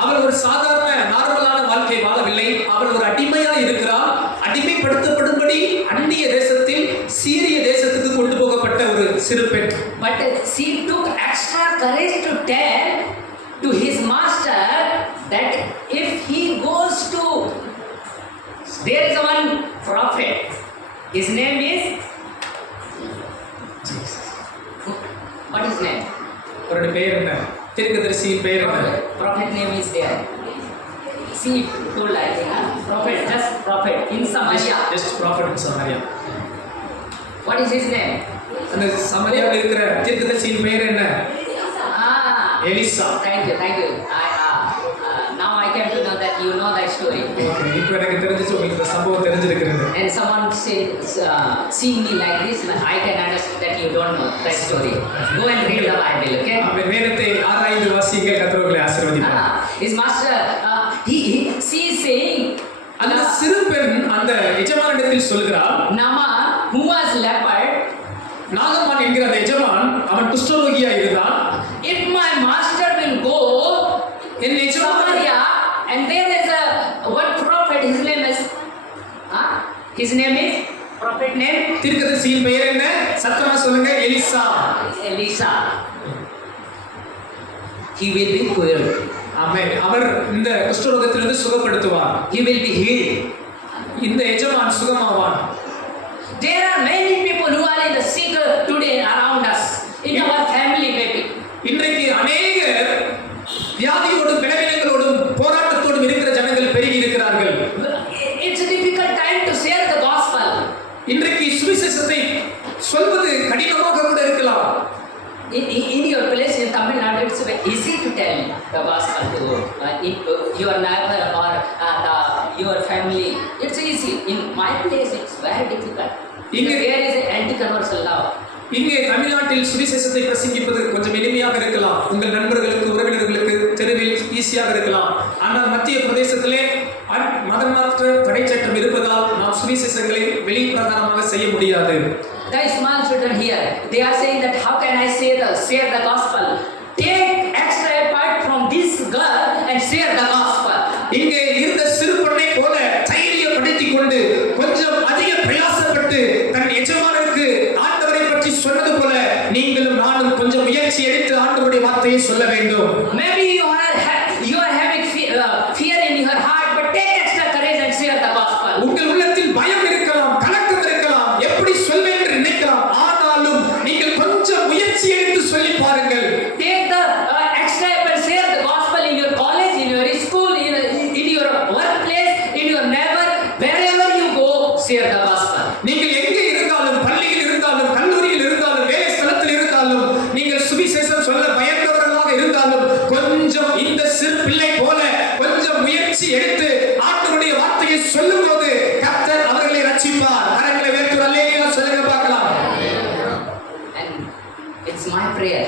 அவள் ஒரு சாதாரண நார்மலான வாழ்க்கை வாழவில்லை. அவள் ஒரு அடிமையாய் இருக்கிறாள். அடிமைப்படுத்தப்படும்படி அந்நிய தேசத்தில் சீரிய தேசத்துக்கு கொண்டு போகப்பட்ட ஒரு சிறு பெண். But she took extra courage to tell to his master that if he goes to, there is one prophet, his name is, what is his name? அவருடைய பெயர் என்ன? தீர்க்கதரிசியின் பெயர் என்ன? Prophet name is there. She told, I think, just prophet in Samaria. Just prophet in Samaria. What is his name? அந்த சமாரியாவில் இருக்கிற தீர்க்கதரிசியின் பெயர் என்ன? Elisha. Thank you. Now I came to know that you know that story. Okay, இப்போ எனக்கு தெரிஞ்சிச்சு, உங்களுக்கு இந்த சம்பவம் தெரிஞ்சிருக்கிறது. And someone seeing me like this, I can understand that you don't know that story. Go and read the Bible, okay? வேதத்தை ஆராய்ந்து வாசியுங்கள், கர்த்தர் உங்களை ஆசீர்வதிப்பார். His master, she is saying, அந்த சிறு பெண் அந்த எஜமானிடத்தில் சொல்கிறாள், Nama, who was leopard, நாகமான் என்கிற அந்த எஜமான் அவன் குஷ்டரோகியா இருந்தான். if my master will go in Samaria and there is one prophet, his name is prophet name, தீர்க்கதரிசியின் பெயர் என்ன? சத்தமா சொல்லுங்க. Elisha. He will be cured. Amen. அவர் இந்த குஷ்டரோகத்திலிருந்து சுகப்படுத்துவார். He will be healed. இந்த எஜமான் சுகமாவான். There are many people who are in the sick today around us, in our family maybe. இன்றைக்கு அநேகர் வியாதியோடும் பலவீனங்களோடும் போராட்டத்தோடும் இருக்கிற ஜனங்கள் பெருகி இருக்கிறார்கள். It's a difficult time to share the gospel. இன்றைக்கு சுவிசேஷத்தை சொல்வது கடினமாக கூட இருக்கலாம். In your place in Tamil Nadu, it's easy to tell the gospel to your neighbor or your family. It's easy. In my place, it's very difficult. There is an anti-conversion law. இங்கே தமிழ்நாட்டில் சுவிசேஷத்தை பிரசங்கிப்பது கொஞ்சம் எளிமையாக இருக்கலாம். உங்கள் நண்பர்களுக்கு, உறவினர்களுக்கு தெருவில் ஈஸியாக இருக்கலாம். ஆனால் மத்திய பிரதேசத்திலே மதமாற்ற தடை சட்டம் இருப்பதால் நாம் சுவிசேஷங்களை வெளிப்பிரகாரமாக செய்ய முடியாது. The small children here, they are saying that how can I share the gospel? Take extra part from this girl and share the gospel. இங்கே இருந்த சிறு பெண்ணை போல தைரியம் சொல்ல வேண்டும். Maybe you are having fear in your heart, but take extra courage and share the gospel. உங்கள் உள்ளத்தில் பயம் இருக்கலாம், கலக்கம் இருக்கலாம், எப்படி சொல்வேன் என்று நினைக்கலாம். ஆனாலும் நீங்கள் கொஞ்சம் முயற்சி எடுத்து சொல்லி பாருங்கள். Take the extra step and share the gospel in your college, in your school, in your workplace, in your neighbor, wherever you go, share the gospel. நீங்கள் எங்கே இருந்தாலும், பள்ளியில் இருந்தாலும், கல்லூரியில் இருந்தாலும், வேலை ஸ்தலத்தில் இருந்தாலும், நீங்கள் சுவிசேஷம் சொல்ல பயந்தவர்களாக இருந்தாலும், கொஞ்சம் இந்த சிறு பிள்ளை போல கொஞ்சம் முயற்சி எடுத்து ஆண்டவருடைய வார்த்தையை சொல்லும்போது கர்த்தர் அவர்களை ரட்சிப்பார். கரங்களை உயர்த்தி அல்லேலூயா சொல்லுங்க பார்க்கலாம். And it's my prayer.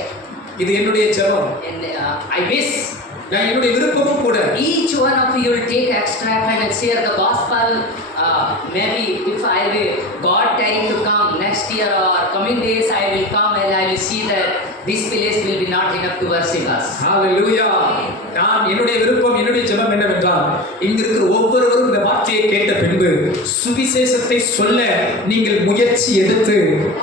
இது என்னுடைய ஜெபம். And I wish என்னுடைய விருப்பமும் கூட each one of you will take extra effort and share the gospel. Maybe if I will God time to come next year or coming days, I will come and I will see that this place will be not enough to worship us. ஹalleluya. நான் என்னுடைய விருப்பம், என்னுடைய ஜெபம் என்னவென்றால், இங்க இருக்கிற ஒவ்வொருவரும் இந்த வார்த்தையை கேட்ட பின்பு சுவிசேஷத்தை சொல்ல நீங்கள் முயற்சி எடுத்து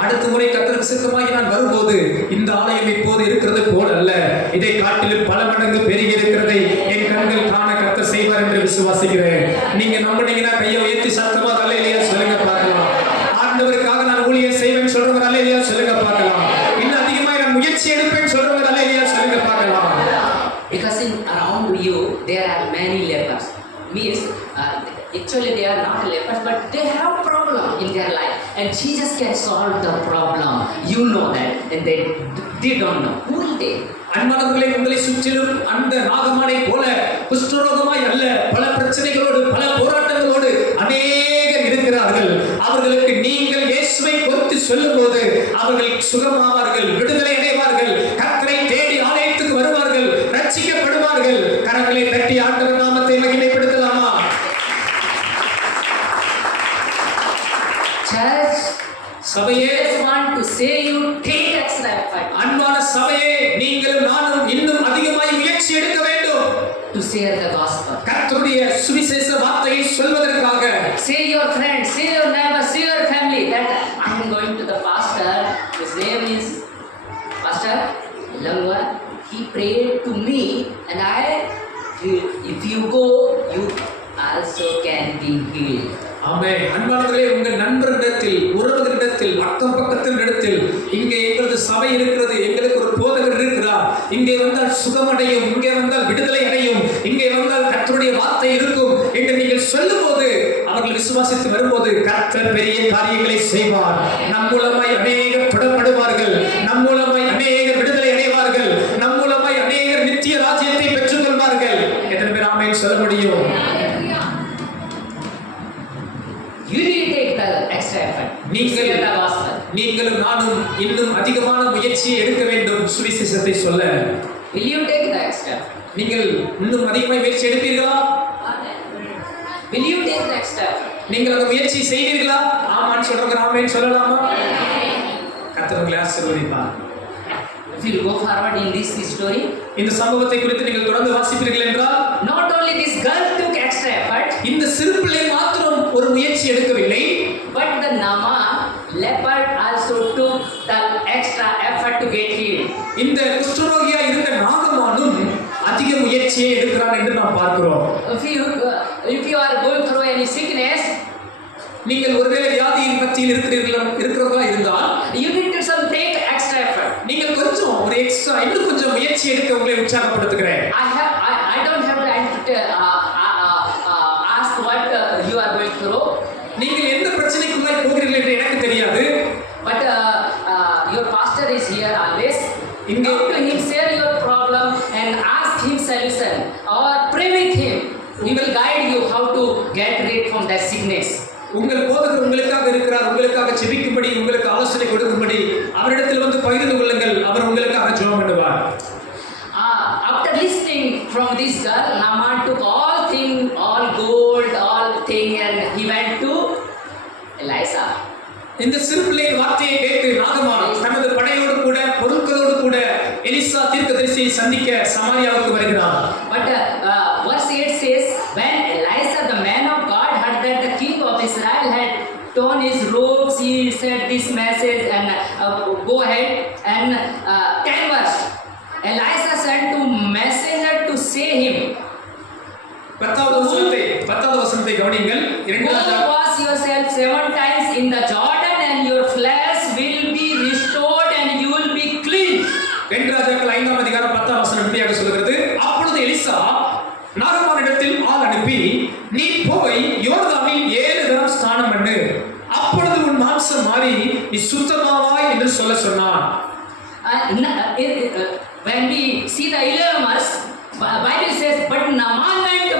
அடுத்த முறை கர்த்தருக்கு சித்தமாகி நான் வரும்போது இந்த ஆலயம் இப்போது இருக்கிறது போல அல்ல, இதை காட்டிலும் பல மடங்கு பெருகி இருக்கிறதை என் கண்கள் காண கர்த்தர் செய்வார் என்று விசுவாசிக்கிறேன். நீங்க நம்பினீங்கன்னா கையை உயர்த்தி சத்தமா அல்லேலூயா சொல்லுங்க பார்க்கலாம். ஆண்டவருக்காக நான் ஊழியம் செய்வேன் சொல்றவங்க அல்லேலூயா சொல்லுங்க பார்க்கலாம். இன்னும் அதிகமாக நான் முயற்சி எடுப்பேன் சொல்றவங்க அல்லேலூயா சொல்லுங்க பார்க்கலாம். Because around you there are many lepers. Means actually they are not lepers, but they have problem in their life, and Jesus can solve the problem. You know that, and they don't know. Who will they? அன்பானவர்களே, உங்களை சுற்றிலும் அந்த நாகமானை போல குஷ்டரோகமாய் அல்ல, பல பிரச்சனைகளோடு பல போராட்டங்களோடு அநேகர் இருக்கிறார்கள். அவர்களுக்கு நீங்கள் இயேசுவை குறித்து சொல்லும்போது அவர்கள் சுகமாவார்கள், விடுதலை அடைவார்கள், கர்த்தரை தேடி ஆலயத்துக்கு வருவார்கள், ரட்சிக்கப்படுவார்கள். கரங்களை தட்டி ஆண்டவர் நாமத்தை மகிமைப்படுத்தலாமா? Church, சபையே, just want to say you take extra effort அன்பான சபையே, நீங்களும் நானும் இன்னும் அதிகமாய் முயற்சி எடுக்க வேண்டும். to share the gospel. கர்த்தருடைய சுவிசேஷ வார்த்தையை சொல்வதற்காக Say your friends, say your neighbor, say your family that I am going to the pastor. His name is Pastor Langwa. He prayed to me, and if you go, you also can be healed. ஆமென். அன்பானவர்களே, உங்கள் நண்பரிடத்தில், உறவுகளிடத்தில், அக்கம் பக்கத்தின் இடத்தில், இங்கே எங்களது சபை இருக்கிறது, எங்களுக்கு ஒரு போதகர் இருக்கிறார், இங்கே வந்தால் சுகமடையும், இங்கே வந்தால் விடுதலை அடையும், இங்கே வந்தால் கர்த்தருடைய வார்த்தை இருக்கும் என்று நீங்கள் சொல்லும்போது அவர்கள் விசுவாசித்து வரும்போது கர்த்தர் பெரிய காரியங்களை செய்வார். நம் மூலமாய் அநேகர் தொடப்படுவார்கள், நம் மூலமாய் அநேகர் விடுதலை அடைவார்கள், நம் மூலமாய் அநேகர் நித்திய ராஜ்யத்தை பெற்றுக் கொள்வார்கள். எத்தனை பேர் ஆமென் சொல்ல முடியும்? You need to take the extra effort. நீங்கள் Share the gospel. நீங்களும் நானும் இன்னும் அதிகமான முயற்சியை எடுக்க வேண்டும் சுவிசேஷத்தை சொல்ல. Will you take the extra? நீங்கள் இன்னும் அதிகமாக முயற்சி எடுப்பீர்களா? Will you take the extra? நீங்கள் அந்த முயற்சி செய்வீர்களா? ஆமான்னு சொல்றவங்க ஆமென் சொல்லலாமா? கர்த்தர் உங்களை ஆசீர்வதிப்பார். If you go forward in this story, இந்த சம்பவத்தை குறித்து நீங்கள் தொடர்ந்து வாசிப்பீர்கள் என்றால், not only this girl took extra effort, இந்த சிறு பிள்ளை மாத்திரம் ஒரு முயற்சி எடுக்கவில்லை, but the Nama leopard also took the extra effort to get healed. இந்த குஷ்டரோகியா இருந்த நாகமானும் அதிக முயற்சியை எடுக்கிறான் என்று நாம் பார்க்கிறோம். If you are going through any sickness, நீங்கள் ஒருவேளை வியாதியின் மத்தியில் இருக்கிறவர்களா இருந்தால், you need to take extra effort. நீங்கள் கொஞ்சம் ஒரு எக்ஸ்ட்ரா இன்னும் கொஞ்சம் முயற்சி எடுக்க உங்களை உற்சாகப்படுத்துகிறேன். I don't have time to ask what you are going through. நீங்கள் எந்த பிரச்சனைக்குள்ளாய் போகிறீர்கள் என்று எனக்கு தெரியாது. But your pastor is here always. Inge- Go to him, share your problem and ask him solution or pray with him. He will guide you how to get rid from that sickness. உங்கள் போதகர் உங்களுக்காக இருக்கிறார், உங்களுக்காக ஜெபிக்கும்படி, உங்களுக்கு ஆலோசனை கொடுக்கும்படி அவரிடத்தில் வந்து பகிர்ந்து கொள்ளுங்கள், அவர் உங்களுக்காக ஜெபம் பண்ணுவார். After listening from this girl, Naaman took all gold, all thing, and he went to Elisha. இந்த சிறு பிள்ளையின் வார்த்தையை கேட்டு நாகமான் தனது படையோடு கூட பொருட்களோடு கூட எலிசா தீர்க்கதரிசியை சந்திக்க சமாரியாவுக்கு வருகிறார். But verse 8 says, when Elisha, the man of God, heard that the king of Israel had torn his robes, he said this message and go ahead and 10 verse. Elisha sent to messenger to say him, 10வது வசனத்தை கவனியுங்கள். go wash yourself 7 times in the Jordan and your flesh will be restored and you will be clean. 2 ராஜாக்கள் 5ஆம் அதிகாரம் 10ஆம் வசனம் இப்படியாக சொல்கிறது. அப்பொழுது எலிசா நாகமானிடத்தில் ஆள் அனுப்பி, நீ போய் யோர்தானில் 7 தரம் ஸ்நானம் பண்ணு, அப்பொழுது உன் மாம்சம் மாறி நீ சுத்தமாவாய் என்று சொல்ல சொன்னான். When we see the 11 verse, Bible says, but Naaman went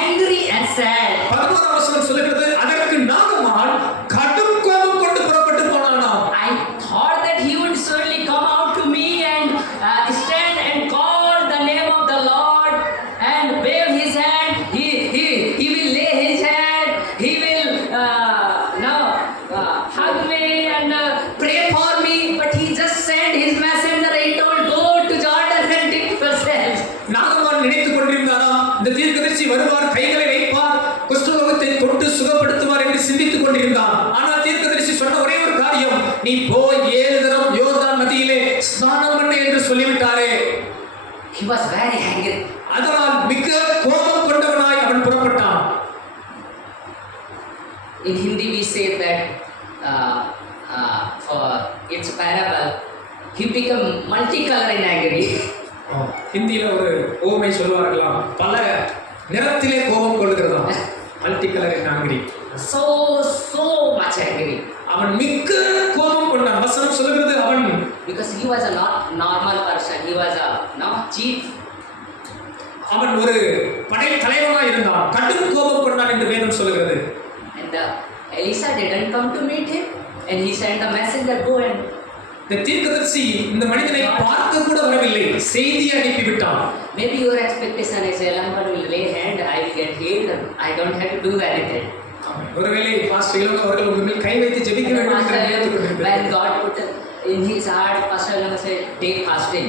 angry and sad. 11ஆம் வசனம் சொல்கிறது, அதற்கு நாகமான் கடும் கோபம் கொண்டு புறப்பட்டு போனானாம். I thought that he would certainly come out to me and stand and call the name of the Lord and wave his hand. He will lay his hand. He will hug me and pray for me. But he just sent his messenger. He told, go to Jordan and dip yourself. நாகமான் நினைத்துக் கொண்டிருந்தாராம், இந்த தீர்க்கதரிசி வருவார், கைகளை வைப்பார், குஷ்டரோகத்தை தொட்டு சுகப்படுத்துவார் என்று சிந்தித்துக் கொண்டிருந்தான். ஆனால் தீர்க்கதரிசி சொன்ன ஒரே ஒரு காரியம், நீ போய் 7 தரம் யோர்தான் நதியிலே ஸ்நானம் பண்ணு என்று சொல்லிவிட்டாரே. He was very angry. அதனால் மிக கோபம் கொண்டவனாய் அவன் புறப்பட்டான். In Hindi we say that for its parable, he become multicolor and angry. ஹிந்தியில ஒரு ஓமை சொல்வார்களாம், பல நிறத்திலே கோபம் கொள்கிறதாம். Multi colour and angry. So much angry. அவன் மிக்க கோபம் கொண்டான். வசனம் சொல்கிறது, அவன் because he was a not normal person. He was a chief. அவன் ஒரு படை தலைவனாக இருந்தான். கடும் கோபம் கொண்டான் என்று வேதம் சொல்கிறது. And Elisha didn't come to meet him, and he sent a messenger, go and இந்த தீர்க்கதரிசி இந்த மனிதனை பார்க்க கூட வரவில்லை, செய்தி அனுப்பி விட்டான். Maybe your expectation is someone will lay hand, I will get healed, I don't have to do anything. ஒருவேளை பாஸ்டர் இளங்கோ அவர்கள் உங்கள் மேல் கை வைத்து ஜெபிக்க வேண்டும் என்று நினைத்துக் when God put in his heart, Pastor Ilango said, take fasting.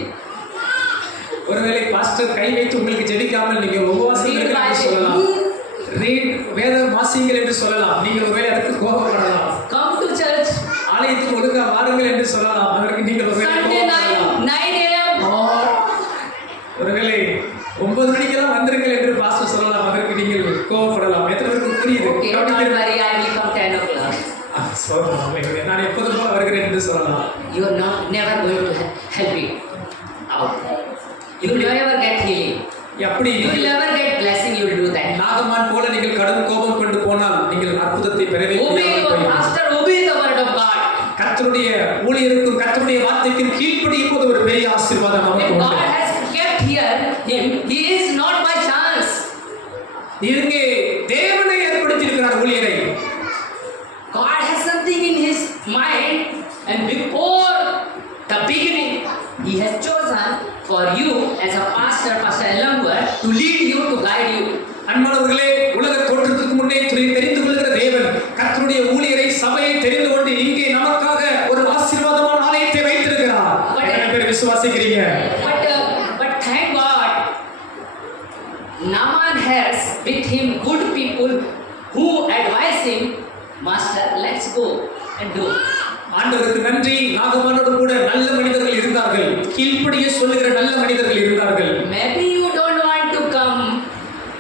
ஒருவேளை பாஸ்டர் கை வைத்து உங்களுக்கு ஜெபிக்காமல் நீங்க உபவாசம் இருங்கள் என்று சொல்லலாம். ரீட் வேதம் வாசியுங்கள் என்று சொல்லலாம். நீங்கள் ஒருவேளை அதுக்கு கோபப்படலாம். Come to church. ஆலயத்துக்கு ஒழுங்கா வாருங்கள் என்று சொல்லலாம். அதற்கு நீங்கள் ஒருவேளை Sunday 9 AM. ஒருவேளை 9 மணிக்கெல்லாம் வந்திருங்கள் என்று பாஸ்டர் சொல்லலாம். அதற்கு நீங்கள் கோபப்படலாம். எத்தனை பேருக்கு புரியுது? Okay, don't worry, I will come 10 o'clock. நான் எப்போதும் போல வருகிறேன் என்று சொல்லலாம். You are never going to help me out. You will never get healing. எப்படி You will never get blessing. You will do that. நாகமான் போல நீங்கள் கடும் கோபம் கொண்டு போனால் நீங்கள் அற்புதத்தை பெறவே Obey your pastor. Obey the word of God. கர்த்தருடைய ஊழியருக்கும் கர்த்தருடைய வார்த்தைக்கும் கீழ்ப்படியும் போது ஒரு பெரிய ஆசீர்வாதம் நமக்கு If உண்டு. God has kept here him, he is not by chance. இங்கே தேவனை ஏற்படுத்தி இருக்கிறார் ஊழியரை. God has something in his mind, and before the beginning, he has chosen for you as a pastor, Pastor Ilango, to lead you, to guide you. அன்பானவர்களே, உலக தோற்றத்துக்கு முன்னே தெரிந்து கொள்கிற தேவன் கர்த்தருடைய ஊழியரை சபையை தெரிந்து கொண்டு இங்கே நமக்காக ஒரு ஆசீர்வாதமான ஆலயத்தை வைத்திருக்கிறார். எத்தனை பேர் விசுவாசிக்கிறீங்க? But thank God, Naaman has with him good people who advise him, Master, let's go and do. ஆண்டவருக்கு நன்றி. நாகமானோடு கூட நல்ல மனிதர்கள் இருந்தார்கள், கீழ்ப்படிய சொல்லுகிற நல்ல மனிதர்கள் இருந்தார்கள். Maybe you don't want to come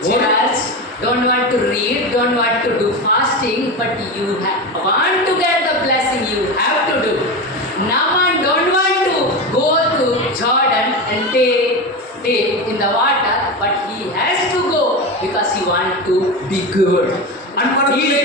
church, don't want to read, don't want to do fasting, but you want to get the blessing, you have to do. Naaman don't want to go to Jordan and take in the water, but he has to go because he want to be good. அன்பானவர்களே,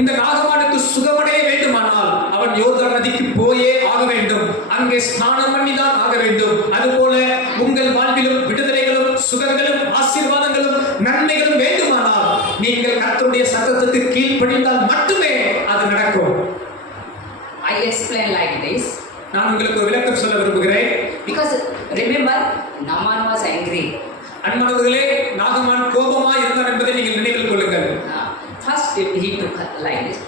இந்த நாகமானுக்கு சுகமடைய வேண்டுமானால் அவன் யோர்தான் நதிக்கு போயே ஆக வேண்டும். அங்கே ஸ்நானம் பண்ணிதான் ஆக வேண்டும். அதுபோல உங்கள் வாழ்விலும் விடுதலைகளும் சுகங்களும் ஆசீர்வாதங்களும் நன்மைகளும் வேண்டுமானால் நீங்கள் கர்த்தருடைய சத்தத்துக்கு கீழ்ப்படிந்தால் மட்டுமே அது நடக்கும். I explain like this. நான் உங்களுக்கு ஒரு விளக்கம் சொல்ல விரும்புகிறேன். Because remember, Naaman was angry. அன்பானவர்களே, நாகமான் கோபமா இருந்தான் என்பதை நீங்கள் நினைவில் கொள்ளுங்கள். First he took like this.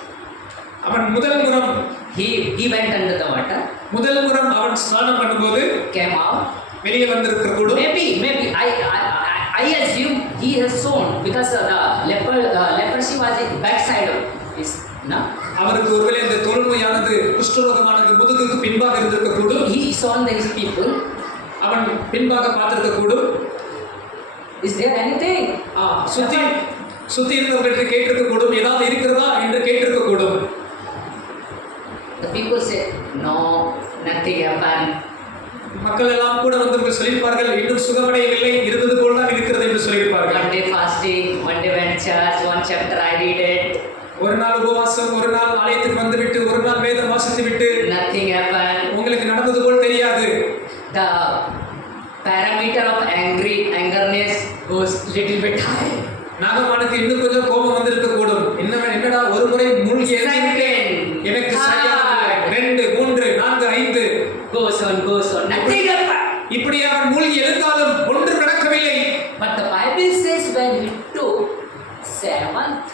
அவன் முதல் முறம் he went under the water. முதல் முறம் அவன் ஸ்நானம் பண்ணும்போது came out. வெளியே வந்திருக்க கூடும். Maybe I assume he has sown because the leprosy was in backside of his. No. அவருக்கு ஒருவேளை இந்த தொழுநோயானது குஷ்டரோகமானது முதுகுக்கு பின்பாக இருந்திருக்க கூடும். He saw these people. அவன் பின்பாக பார்த்திருக்க கூடும். Is there anything? சுத்தி சுத்தி இருந்தவர்களுக்கு கேட்டிருக்க கூடும், ஏதாவது இருக்கிறதா என்று கேட்டிருக்க கூடும். The people said, no, nothing happened. மக்கள் எல்லாம் கூட வந்து சொல்லியிருப்பார்கள், இன்னும் சுகமடையவில்லை, இருந்தது போல் தான் இருக்கிறது என்று சொல்லியிருப்பார்கள். One day fasting, one day went church, one chapter I read it. ஒரு நாள் உபவாசம், ஒரு நாள் ஆலயத்துக்கு வந்துவிட்டு, ஒரு நாள் வேதம் வாசித்து விட்டு, Nothing happened. உங்களுக்கு நடந்தது போல் தெரியாது. The parameter of angerness goes little bit high. நாகமானுக்கு இன்னும் கொஞ்சம் கோபம் வந்திருக்க கூடும். என்னடா ஒரு முறை மூழ்கி எனக்கு சரியாக 2 3 4 5 goes on. Nothing happened. இப்படி அவன் மூழ்கி எழுந்தாலும் ஒன்றும் நடக்கவில்லை. But the Bible says when he took 7th,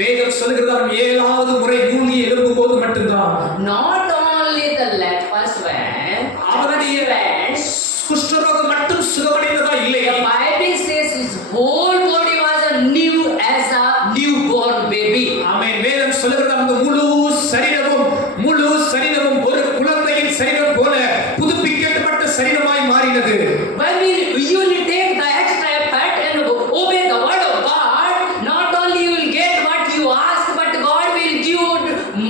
வேதம் சொல்கிறது அவன் 7வது முறை மூழ்கி எழும்பும் போது மட்டும்தான் not only the lepers went, அவனுடைய குஷ்டரோகம் மட்டும் சுகமடைந்ததா இல்லை. the Bible says his whole body was new as a newborn baby. ஆமென். வேதம் சொல்கிறது அந்த முழு சரீரமும் ஒரு குழந்தையின் சரீரம் போல புதுப்பிக்கப்பட்ட சரீரமாய் மாறினது. When you will take the extra effort and obey the word of God, not only you will get what you ask, but God will give you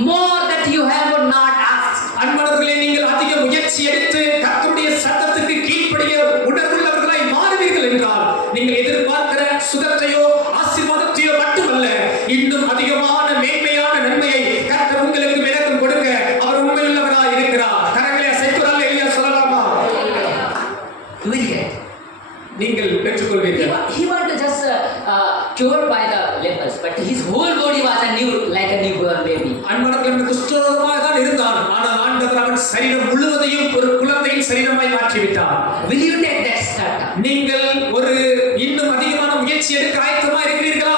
more that you have not asked. அன்பானவர்களே, நீங்கள் அதிக முயற்சி எடுத்து கர்த்தருடைய சத்தத்துக்கு கீழ்ப்படிய உணர்வுள்ளவர்களாய் மாறுவீர்கள் என்றால் நீங்கள் எதிர்பார்க்கிற சுகத்தையோ ஆசீர்வாதத்தையோ மட்டுமல்ல, இன்னும் அதிகமான மேன்மையான நன்மையை கர்த்தர் உங்களுக்கு எனக்கும் கொடுக்க அவர் உண்மையுள்ளவராய் இருக்கிறார். கரங்களை அசைத்துறால் எலியா சொல்லலாமா? நீங்கள் பெற்றுக்கொள்வீர்கள். He wanted just cured by the lepers, but his whole body was a new, like a newborn baby. அன்பானவர்கள், குஷ்டரோகமாக தான் இருந்தான், ஆனால் ஆண்டவர் அவன் சரீரம் முழுவதையும் ஒரு குழந்தையின் சரீரமாய் மாற்றிவிட்டார். Will you take that step? நீங்கள் ஒரு இன்னும் அதிகமான முயற்சி எடுக்க ஆயத்தமா இருக்கிறீர்களா?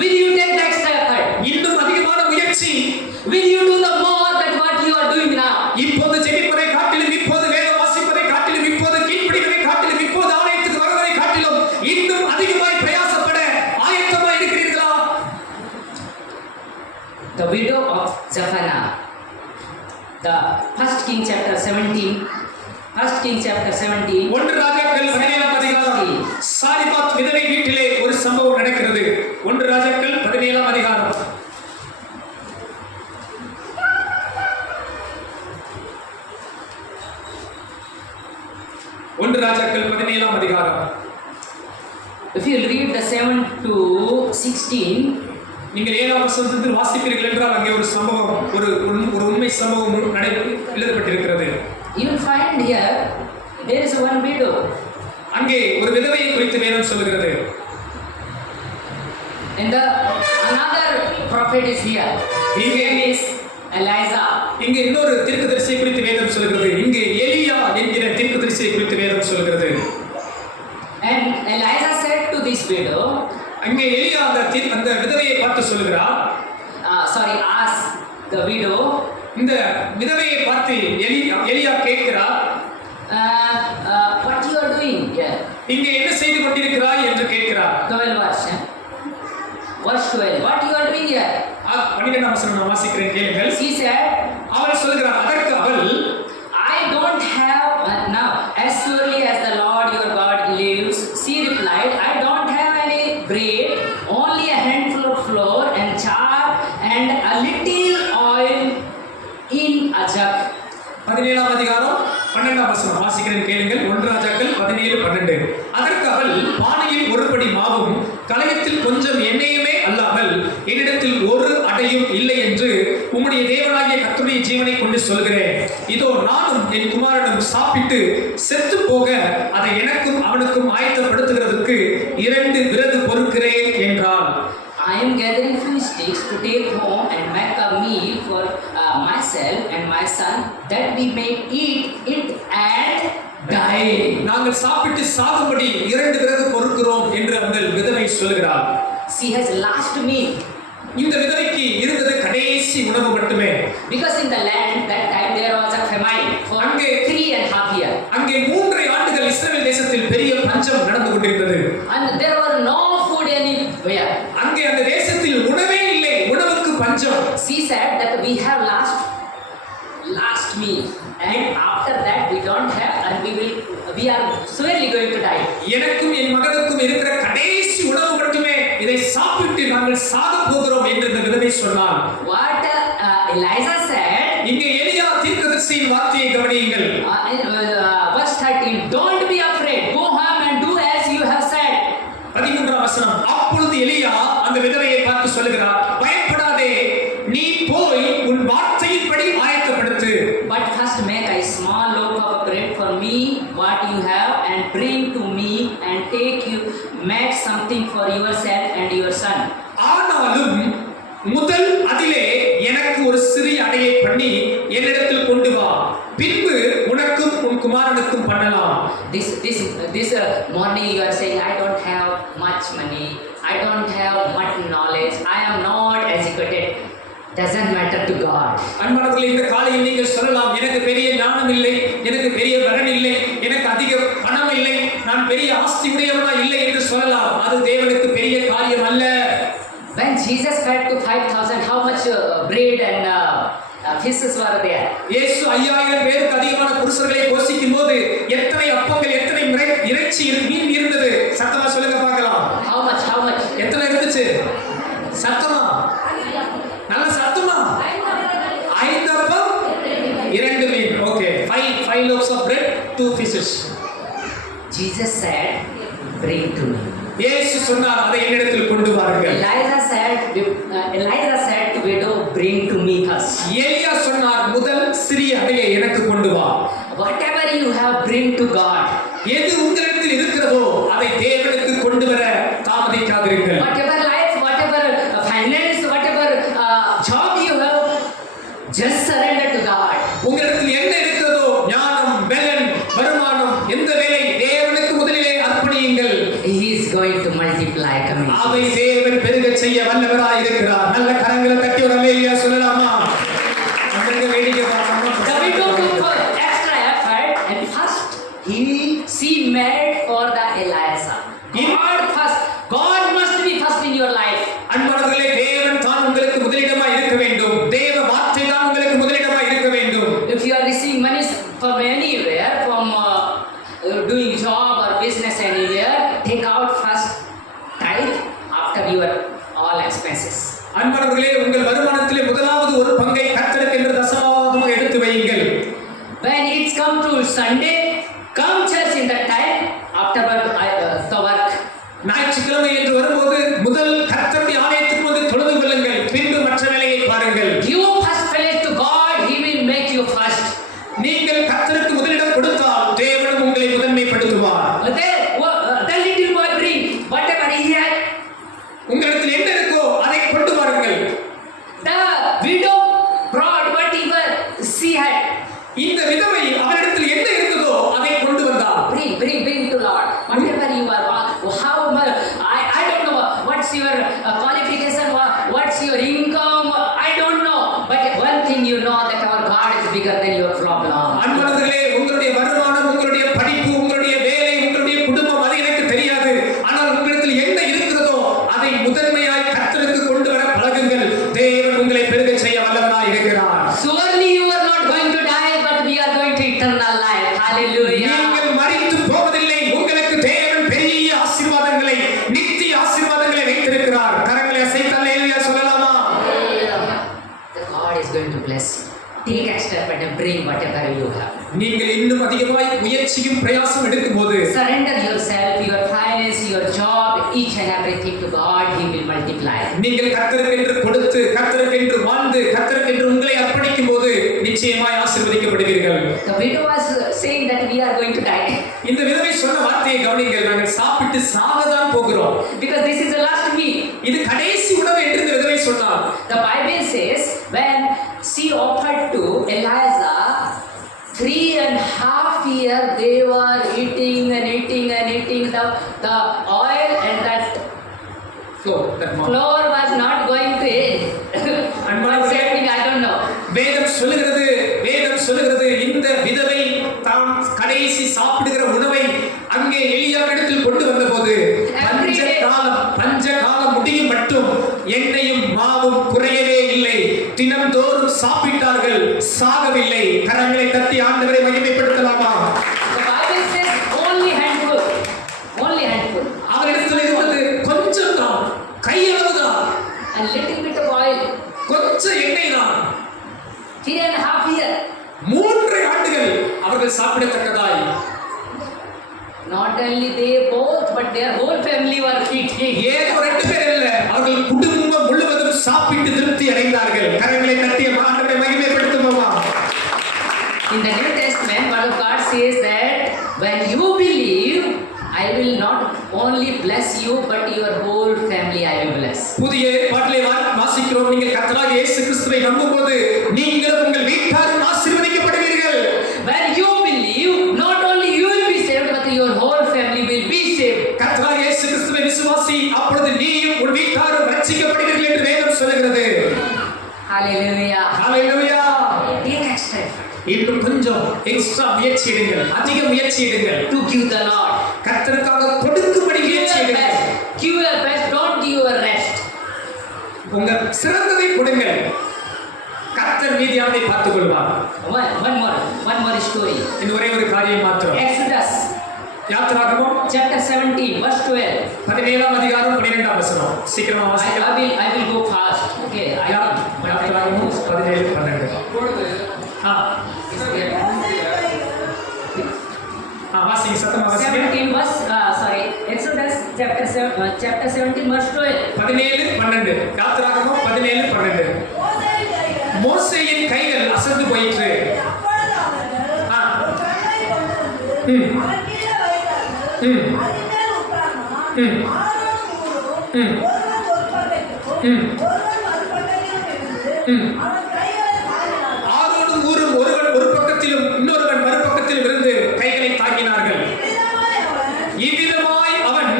Will you take that step? இன்னும் அதிகமான முயற்சி. Will you do the more than what you are doing now? இப்போது ஜெபிப்பதை காட்டிலும், இப்போது வேதம் வாசிப்பதை காட்டிலும், இப்போது கீழ்ப்படிவதை காட்டிலும், இப்போது ஆலயத்துக்கு வருவதை காட்டிலும் இன்னும் அதிகமாய் பிரயாசப்பட ஆயத்தமா இருக்கிறீர்களா? The widow of Zephaniah, the 1 King chapter 17, 1 King chapter 17. 1 ராஜாக்கள் 17ஆம் அதிகாரம். சாரிபாத் விதவை வீட்டிலே ஒரு சம்பவம் நடக்கிறது. 1 ராஜாக்கள் 17ஆம் அதிகாரம். 1 ராஜாக்கள் 17ஆம் அதிகாரம். If you read the 7 to 16, நீங்கள் 7ஆம் வசனத்தில் வாசிப்பீர்கள் என்றால் அங்கே ஒரு சம்பவம், ஒரு உண்மை சம்பவம் எழுதப்பட்டிருக்கிறது. you will find here there is one widow. அங்கே ஒரு விதவையை குறித்து வேதம் சொல்கிறது. And another prophet is here. His name is Elijah. இங்கே இன்னொரு தீர்க்கதரிசியை குறித்து வேதம் சொல்கிறது. இங்கே எலியா என்கிற தீர்க்கதரிசியை குறித்து வேதம் சொல்கிறது. And Elijah said to this widow, அங்கே எலியா அந்த விதவையை பார்த்து சொல்கிறார். ask the widow. இந்த விதவையை பார்த்து எலியா கேட்கிறார், what you are doing here? இங்கே என்ன செய்து கொண்டிருக்கிறாய் என்று கேட்கிறார். 12 version. Verse 12. What you are doing here? 12ஆம் வசனம் நான் வாசிக்கிறேன், கேளுங்கள். She said, அவள் சொல்கிறார், அதற்கு அவள், I don't have now, as surely as the Lord your God lives. She replied, I don't have any bread, only a handful of flour and char and a little oil in a jug. 17ஆம் அதிகாரம் 12ஆம் வசனம் வாசிக்கிறேன், கேளுங்கள். 1 ராஜாக்கள் 17:12. அதற்கு அவள், பானையில் ஒரு படி மாவும் கலயத்தில் கொஞ்சம் எண்ணெயுமே அல்லாமல் என்னிடத்தில் ஒரு அடையும் இல்லை என்று உம்முடைய தேவனாகிய கர்த்தருடைய ஜீவனை கொண்டு சொல்கிறேன். இதோ நானும் என் குமாரனும் சாப்பிட்டு செத்து போக அதை எனக்கும் அவனுக்கும் ஆயத்தப்படுத்துகிறதுக்கு 2 விறகு பொறுக்கிறேன் என்றாள். I am gathering few sticks to take home and make a meal for myself and my son, that we may eat it and die. நாங்கள் சாப்பிட்டு சாகும்படி 2 விறகு பொறுக்கிறோம் என்று அந்த விதவை சொல்கிறாள். She has last meal. இந்த விதவைக்கு இருந்தது கடைசி உணவு மட்டுமே. Because in the land that time there was a famine for 3.5 years. அங்கே 3 ஆண்டுகள் இஸ்ரவேல் தேசத்தில் பெரிய பஞ்சம் நடந்து கொண்டிருந்தது. And there were no food anywhere. அங்கே அந்த தேசத்தில் உணவே இல்லை, உணவுக்கு பஞ்சம். She said that we have last me. And after that we don't have, and we are surely going to die. எனக்கும் என் மகனுக்கும் இருக்கிற கடைசி உணவு மட்டுமே, இதை சாப்பிட்டு நாங்கள் சாக போகிறோம் என்று இந்த விதவை சொன்னார். What Elijah said, இங்கே எலியா தீர்க்கதரிசியின் வார்த்தையை கவனியுங்கள். verse 13, don't be afraid, go home and do as you have said. 13ஆம் வசனம். அப்பொழுது எலியா அந்த விதவையை பார்த்து சொல்லுகிறார், பயப்படாதே, நீ போய் உன் வார்த்தையின்படி ஆயத்தப்படுத்து. But first make a small loaf of bread for me, what you have, and bring to me, and make something for yourself and your son. ஆனாலும் முதல் அதிலே எனக்கு ஒரு சிறிய அடையை பண்ணி என்னிடத்தில் கொண்டு வா, பின்பு உனக்கும் உன் குமாரனுக்கும் பண்ணலாம். This morning you are saying, I don't have much money, I don't have much knowledge, I am not educated. Doesn't matter to God. அன்பானவர்களே, இந்த காலையில் நீங்கள் சொல்லலாம், எனக்கு பெரிய ஞானம் இல்லை, எனக்கு பெரிய பலன் இல்லை, எனக்கு அதிக பணம் இல்லை, நான் பெரிய ஆஸ்தி உடையவனா இல்லை என்று சொல்லலாம். அது தேவனுக்கு பெரிய காரியம் அல்ல. When Jesus fed to 5,000, how much bread and fishes were there? இயேசு 5000 பேருக்கு அதிகமான புருஷர்களை போஷிக்கும் போது எத்தனை அப்பங்கள், எத்தனை இறைச்சி, மீன் இருந்தது? சத்தமா சொல்லுங்க பார்க்கலாம். How much? எத்தனை இருந்துச்சு? சத்தமா, நல்ல சத்தமா. 5 அப்பம் 2 மீன். Okay, 5 loaves of bread, 2 fishes. Jesus said, bring to me. இயேசு சொன்னார், அதை என்னிடத்தில் கொண்டு வாருங்கள். Elijah said to widow, bring to me first. எலியா சொன்னார், முதல் சிறிய அடையை எனக்கு கொண்டு வா. Whatever you have, bring to God. எது உங்களிடத்தில் இருக்கிறதோ அதை தேவனுக்கு கொண்டு வர தாமதிக்காதீர்கள். Whatever life, whatever finance, whatever job you have, just surrender to God. உங்களிடத்தில் என்ன இருக்கிறதோ, ஞானம், பலன், வருமானம், எந்த வேலை, தேவனுக்கு முதலிலே அர்ப்பணியுங்கள். He is going to multiply. அவை தேவன் பெருகச் செய்ய வல்லவராய் இருக்கிறார். நல்ல கரங்களை தட்டி ஒரு அல்லேலூயா சொல்லலாமா? நமக்கு வேடிக்கை பார்க்கணும். The widow took extra effort, and first she made for the Elijah. God must be first in your life. அன்பானவர்களே, தேவன் தான் உங்களுக்கு முதலிடமாய் இருக்க வேண்டும். தேவ வார்த்தை தான் உங்களுக்கு முதலிடமாய் இருக்க வேண்டும். If you are receiving money from anywhere, from doing job or business anywhere, take out first tithe after your all expenses. அன்பானவர்களே, உங்கள் வருமானத்திலே முதலாவது ஒரு பங்கை கர்த்தருக்கு என்று தசமபாகமாக எடுத்து வையுங்கள். When it's come to Sunday, come church in that time, afterward the work. ஞாயிற்றுக்கிழமை என்று வரும்போது முதல் கர்த்தருடைய ஆலயத்துக்கு வந்து தொழுது கொள்ளுங்கள், பின்பு மற்ற வேலையை பாருங்கள். Give first place to God, He will make you first. நீங்கள் கர்த்தருக்கு முதலிடம் கொடுத்தால் தேவன் உங்களை முதன்மைப்படுத்துவார். The little boy bring whatever he had. உங்களிடத்தில் என்ன இருக்கோ அதை கொண்டு வாருங்கள். The widow brought whatever she had. இந்த விதவை அவரிடத்தில் என்ன இருந்ததோ அதை கொண்டு வந்தார். Bring to Lord. Whatever you are, how much, I don't know what's your qualification, what's your income, I don't know. But one thing you know, that our God is bigger than your problem. அன்பானவர்களே, உங்களுடைய வருமானம், உங்களுடைய படிப்பு, உங்களுடைய வேலை, உங்களுடைய குடும்பம், அது எனக்கு தெரியாது. ஆனால் உங்களிடத்தில் என்ன இருக்கிறதோ அதை முதன்மையாய் கர்த்தருக்கு கொண்டு வர பழகுங்கள். தேவன் உங்களை பெருகச் செய்ய வல்லவராய் இருக்கிறார். Surely you are not going to die, but we are going to eternal life. Hallelujah. நீங்கள் மரித்து போவதில்லை. உங்களுக்கு தேவன் பெரிய ஆசீர்வாதங்களை, நித்திய ஆசீர்வாதங்களை வைத்திருக்கிறார். கரங்களை அசைத்து அல்லேலூயா சொல்லலாமா? The God is going to bless you. Take a step and bring whatever you have. நீங்கள் இன்னும் அதிகமாய் முயற்சியும் பிரயாசம் எடுக்கும்போது Surrender yourself, your finance, your job, each and everything to God. He will multiply. நீங்கள் கர்த்தருக்கென்று கொடுத்து, கர்த்தருக்கென்று வாழ்ந்து, கர்த்தருக்கென்று உங்களை அர்ப்பணிக்கும் போது நிச்சயமாய் ஆசீர்வதிக்கப்படுவீர்கள். The widow was saying that we are going to die. இந்த விதவை சொன்ன வார்த்தையை கவனிங்கள். நாங்கள் சாப்பிட்டு சாகதான் போகிறோம். Because this is the last meal. இது கடைசி உணவு என்று இந்த விதவை சொன்னார். The Bible says when she offered to Elijah, 3.5 years they were eating the oil, and that flour was not going to end. I don't know. வேதம் சொல்லுகிறது இந்த விதவை தான் கடைசி சாப்பிடுகிற உணவை அங்கே எலியாவிடத்தில் கொண்டு வந்தபோது பஞ்ச காலம் முடியும் மட்டும் எண்ணெயும் மாவும் குறையவே இல்லை. தினம்தோறும் சாப்பிட்டார்கள், சாகவில்லை. இல்லை. கரங்களை தட்டி ஆண்டவரை மகிமைப்படுத்தலாமா? The Bible says only handful. Only handful. அவரிடத்தில் இருந்தது கொஞ்சம் தான், கையளவு தான், And little bit of oil. கொஞ்சம் எண்ணெய் தான். 3.5 years. 3 ஆண்டுகள் அவர்கள் சாப்பிடத்தக்கதாய். Not only they both, but their whole family were eating. ஏதோ 2 பேர் இல்ல, அவர்கள் குடும்பம் முழுவதும் சாப்பிட்டு திருப்தி அடைந்தார்கள். கரங்களை தட்டி ஆண்டவரை மகிமைப்படுத்துவோமா? In the New Testament, word of God says that when you believe, I will not only bless you, but your whole family I will bless. புதிய ஏற்பாட்டிலே வாசிக்கிறோம், நீங்கள் கர்த்தராகிய இயேசு கிறிஸ்துவை நம்பும்போது நீங்களும் உங்கள் வீட்டாரும் ஆசீர்வதிக்கப்படுவீர்கள். When you believe, not only you will be saved, but your whole family will be saved. கர்த்தராகிய இயேசு கிறிஸ்துவை விசுவாசி, அப்பொழுது நீயும் உன் வீட்டாரும் ரட்சிக்கப்படுவீர்கள் என்று வேதம் சொல்கிறது. Hallelujah. ஹalleluya. Take extra effort இன்னும் கொஞ்சம் எக்ஸ்ட்ரா முயற்சி எடுங்கள், அதிக முயற்சி எடுங்கள். to give the Lord. கர்த்தருக்காக கொடுக்கும்படி Give முயற்சி your எடுங்கள். best. Give your best. Don't give your rest. உங்க சிறந்ததை கொடுங்கள். கர்த்தர் மீதியானதை பார்த்துக் கொள்வார். One more story. இந்த ஒரே ஒரு காரியம் மாத்திரம். Exodus யாத்திராகமம் chapter 17 verse 12. 17ஆம் அதிகாரம் 12ஆம் வசனம். சீக்கிரமா வாசிக்கலாம். I will go fast. Okay. யாத்திராகமம் 17:12. வாசிங்க, சத்தமா வாசிங்க. 17 verse Exodus chapter 17 verse 12. 17:12. யாத்திராகமம் 17:12. மோசேயின் கைகள் அசந்து போயிற்று. அப்பொழுது அவர்கள் ஒரு கல்லை கொண்டு வந்து அவன் கீழே வைத்தார்கள். அதின் மேல் உட்கார்ந்தான். ஆரோனும் ஊரும் ஒருவன் ஒரு பக்கத்திலும் ஒருவன் மறுபக்கத்திலும் இருந்து அவன் கைகளை தாங்கினார்கள். ஆரோனும் ஊரும் ஒருவன் ஒரு பக்கத்திலும் இன்னொருவன் மறுபக்கத்திலும் இருந்து கைகளை தாங்கினார்கள். இவ்விதமாய் அவன்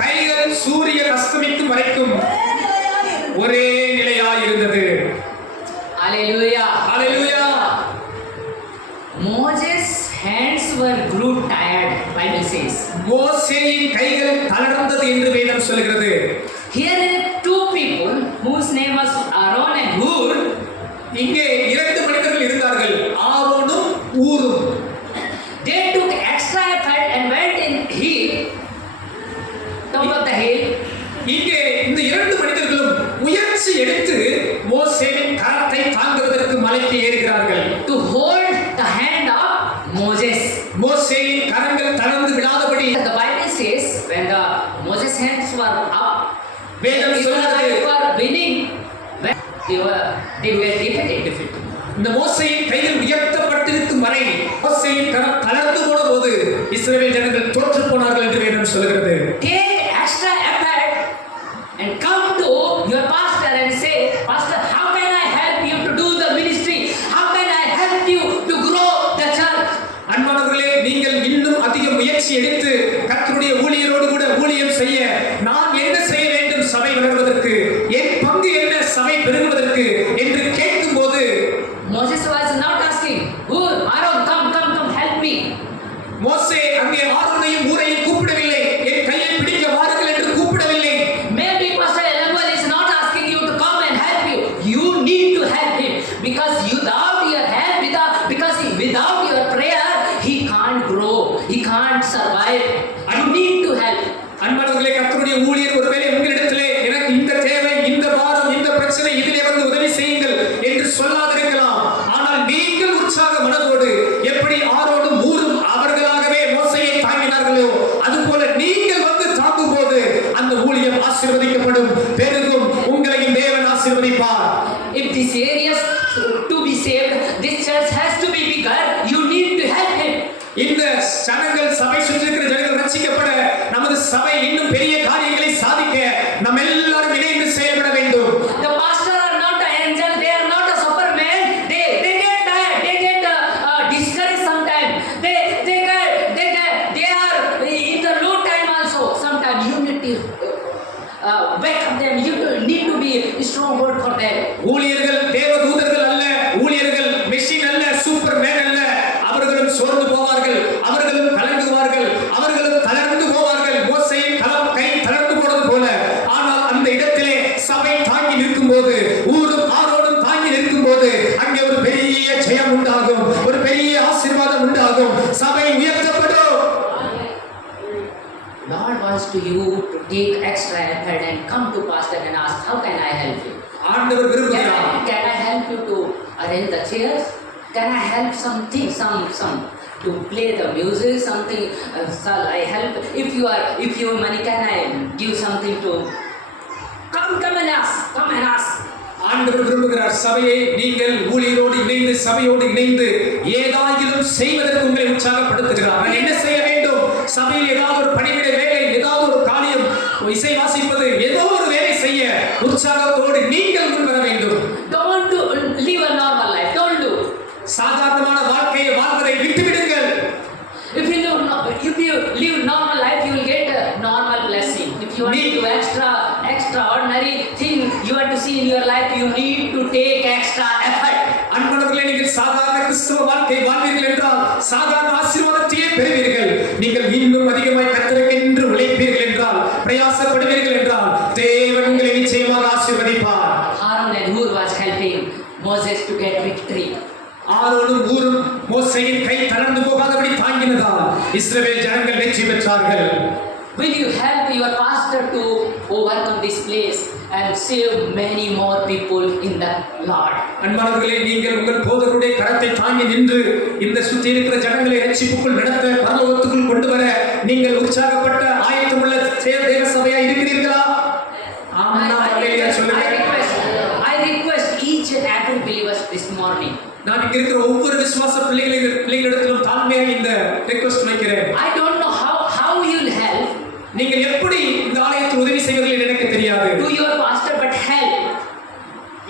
கைகள் சூரியன் அஸ்தமிக்கும் வரைக்கும் ஒரே நிலையாய் இருந்தது. Hallelujah. ஹalleluya. Moses' hands grew tired, Bible says. மோசேயின் கைகள் தளர்ந்தது என்று வேதம் சொல்கிறது. Here are 2 people whose name was Aaron and Hur. இங்கே 2 மனிதர்கள் இருந்தார்கள், ஆரோனும் ஊரும். They took extra effort and went in hill, top of the hill. இங்கே இந்த 2 மனிதர்களும் முயற்சி எடுத்து மோசேவின் கரத்தை தாங்குவதற்கு மலைக்கு ஏறுகிறார்கள். To hold the hand of Moses. மோசேயின் கரங்கள் தளர்ந்து விடாதபடி. The Bible says when the Moses' hands were up, வேதம் சொல்கிறது they were winning, when they were defeated. இந்த மோசேயின் கைகள் உயர்த்தப்பட்டிருக்கும் வரை மோசேயின் கரம் தளர்ந்து போன போது இஸ்ரவேல் ஜனங்கள் தோற்று போனார்கள் என்று வேதம் சொல்கிறது. Take extra effort and come to your pastor and say, Pastor, how can I help you to do the ministry? How can I help you to grow the church? அன்பானவர்களே, நீங்கள் இன்னும் அதிக முயற்சி எடுத்து கர்த்தருடைய ஊழியரோடு கூட ஊழியம் செய்ய நான் என்ன செய்ய வேண்டும் சபை வளர்வதற்கு, என் பங்கு என்ன சபை பெருகுவதற்கு என்று கேட்கும்போது Moses was not asking, oh, Aaron, come, help me. மோசே அங்கே ஆரோனையும் ஊரையும் கூப்பிடவில்லை, என் கையை பிடிக்க வாருங்கள் என்று கூப்பிடவில்லை. Maybe Pastor Emanuel is not asking you to come and help you. You need to help him because without your help, without your prayer, he can't grow, he can't survive. You need to help. அன்பானவர்களே, கர்த்தருடைய ஊழியர் ஒருவேளை உங்களிடத்திலே எனக்கு இந்த தேவை, இந்த வாரம், இந்த பிரச்சனை, இதிலே வந்து உதவி செய்யுங்கள் என்று சொல்லாதிருக்கலாம். ஆனால் நீங்கள் உற்சாக மனதோடு எப்படி ஆரோனும் ஊரும் அவர்களாகவே மோசேயை தாங்கினார்களோ அதுபோல நீங்கள் வந்து தாங்கும் போது அந்த ஊழியம் ஆசீர்வதிக்கப்படும், பெருகும், உங்களையும் தேவன் ஆசீர்வதிப்பார். If this area to be saved, this church has to be bigger. You need to help him. இந்த ஜனங்கள் சபை சுற்றி இருக்கிற ஜனங்கள் ரட்சிக்கப்பட நமது சபை இன்னும் பெரிய காரியங்களை சாதிக்க நாம் எல்லாரும் இணைந்து செயல்பட வேண்டும். The pastor are not an angel, they are not a superman. They get tired, they get discouraged sometimes. They are in the low time also. Sometimes you need to wake up them. You need to be strong word for them. ஊழியர்கள் தேவதூதர்கள் அல்ல, ஊழியர்கள் machine அல்ல, Superman அல்ல. அவர்களும் சோர்ந்து போவார்கள், அவர்களும் கலங்குவார்கள், அவர்களும் தளர்ந்து போவார்கள். மோசேயின் கை தளர்ந்து போனது போல. ஆனால் அந்த இடத்திலே சபை தாங்கி நிற்கும் போது, ஊரும் ஆரோனும் தாங்கி நிற்கும் போது arrange the chairs? Can I help something, some to play the music, something? Shall I help? If you have money, can I give something to? Come and ask. ஆண்டவர் விரும்புகிறார் சபையை நீங்கள் ஊழியரோடு இணைந்து சபையோடு இணைந்து ஏதாயிலும் செய்வதற்கு உங்களை உற்சாகப்படுத்துகிறார். நான் என்ன செய்ய வேண்டும்? சபையில் ஏதாவது ஒரு பணிவிடை வேலை, ஏதாவது ஒரு காரியம், இசை வாசிப்பது, ஏதோ ஒரு வேலை செய்ய உற்சாகத்தோடு நீங்கள் முன்வர வேண்டும். Don't do live a normal life. Don't do. சாதாரணமான வாழ்க்கையை வாழ்வதை விட்டுவிடுங்கள். If you live normal life, you will get a normal blessing. If you want to do extraordinary thing you want to see in your life, you need to take extra effort. அன்பர்களே, நீங்கள் சாதாரண கிறிஸ்தவ வாழ்க்கை வாழ்வீர்கள் என்றால் சாதாரண ஆசீர்வாதத்தையே பெறுவீர்கள். நீங்கள் இன்னும் அதிகமாய் கர்த்தருக்கென்று உழைப்பீர்கள் என்றால், பிரயாசப்படுவீர்கள் என்றால் தேவன் உங்களை நிச்சயமாக ஆசீர்வதிப்பார். Aaron and Hur was helping Moses to get victory. ஆரோனும் ஊரும் மோசேயின் கை தளர்ந்து போகாதபடி தாங்கினதால் இஸ்ரவேல் ஜனங்கள் வெற்றி பெற்றார்கள். Will you help your pastor to overcome this place and save many more people in the Lord? அன்பானவர்களே, நீங்கள் உங்கள் போதகருடைய கரத்தை தாங்கி நின்று இந்த சுற்றி இருக்கிற ஜனங்களை ரட்சிப்புக்குள் நடத்த, பரலோகத்துக்குள் கொண்டு வர நீங்கள் உற்சாகப்பட்ட ஆயத்தமுள்ள தேவ சபையா இருக்கிறீர்களா? ஆமென். அல்லேலூயா சொல்லுங்க. I request each and every believers this morning. நான் இங்க இருக்கிற ஒவ்வொரு விசுவாச பிள்ளைகளிடத்திலும் தாழ்மையாக இந்த ரிக்வெஸ்ட் வைக்கிறேன். I don't know how you will help. நீங்கள் எப்படி இந்த ஆலயத்தில் உதவி செய்வீர்கள் எனக்கு தெரியாது. Do your pastor but help.